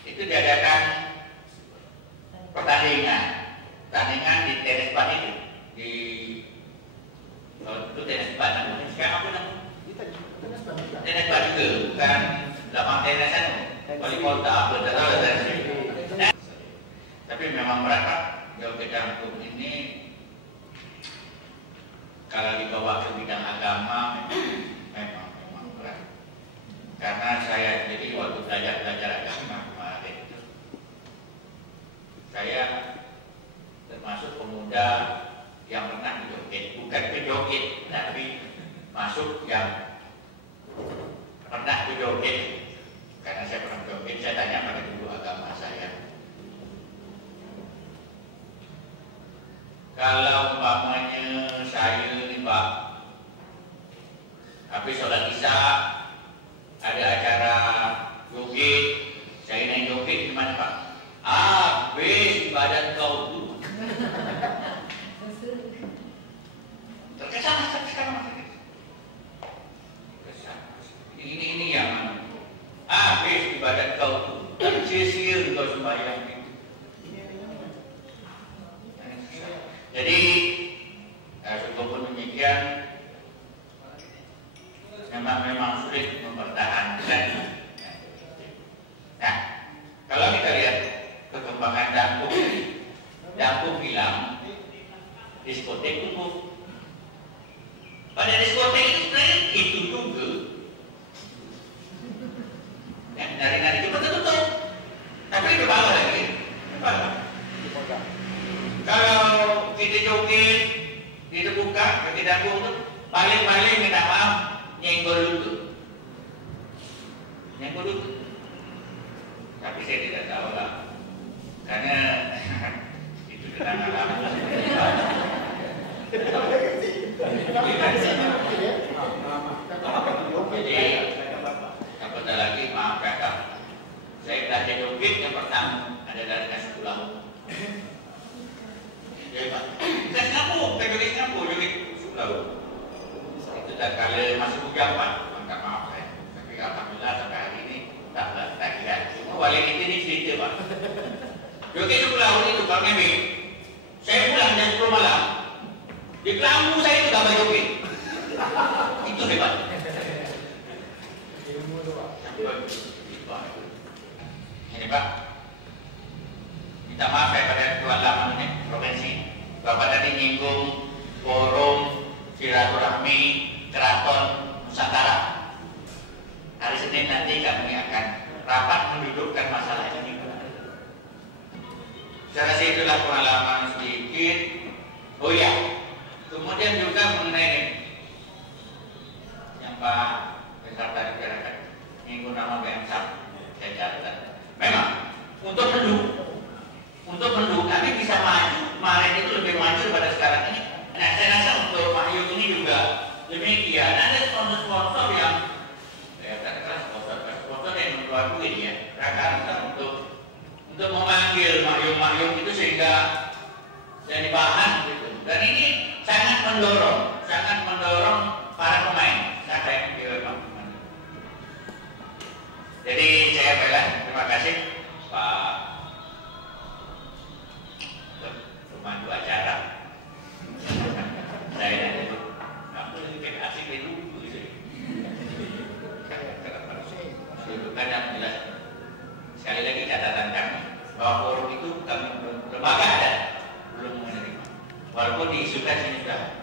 itu diadakan pertandingan di tenis ban itu di itu tenis ban namanya sekarang apa namanya? Tenis ban juga bukan lapang tenisan wali kota betul. Tapi memang berat Pak, joget jangkung ini kalau dibawa ke bidang agama memang berat. Karena saya sendiri waktu belajar agama kemarin itu, saya termasuk pemuda yang pernah joget, bukan joget, tapi masuk yang pernah joget. Karena saya pernah joget, saya tanya pada guru agama saya. Kalau umpamanya saya ini Pak, habis sholat isya ada acara joget, saya naik joget gimana Pak? Habis badan kau tuh terkesan sekarang ini yang habis di badan kau tuh tersisir kau sembahyang itu. Jadi walaupun demikian memang sulit mempertahankan. Nah, kalau kita lihat perkembangan dangdut hilang, diskotek tutup. Pada diskotek itu sebenarnya itu juga. Ya, nari-nari cuma tertutup. Tapi lebih bawah lagi. Kalau kita joget itu buka, kaki dangdut itu paling minta maaf nyenggol lutut. Tapi saya tidak tahu lah, karena itu kenangan lama. Jadi apatah lagi maaf kakak, saya belajar joget yang pertama adalah dengan suku laut. Ya Pak, kita joget suku laut. Itu tak kala masih bujang Pak, minta maaf saya. Tapi alhamdulillah sampai hari ini tak kira. Cuma wali kita ini cerita Pak. Joget suku laut itu Pak Memi, saya pulang jam 10 malam. Di kelambu saya itu gambar joget. Itu hebat. Ini Pak, minta maaf saya pada Ketua Laman Provinsi. Bapak tadi nyinggung forum silaturahmi Keraton Nusantara. Hari Senin nanti kami akan rapat mendudukkan masalah ini. Saya rasa itulah pengalaman sedikit. Oh ya, kemudian juga mengenai ini yang Pak Besar tadi bicarakan minggu nama BMSAP, saya catat. Memang untuk mendu kami bisa maju. Kemarin itu lebih maju daripada sekarang ini. Nah, saya rasa untuk Mahyu ini juga demikian. Ada sponsor-sponsor yang sponsor yang mengeluarkan duit ya, rata-rata untuk memanggil Mahyu itu sehingga jadi bahan gitu. Dan ini sangat mendorong para pemain. Nah, saya memang. Jadi saya bilang terima kasih Pak pemandu acara. Saya nanti itu, kamu lebih asik dari dulu gitu. Itu kan yang jelas. Sekali lagi catatan kami bahwa forum itu kami lembaga ada belum menerima. Walaupun diisukan sini sudah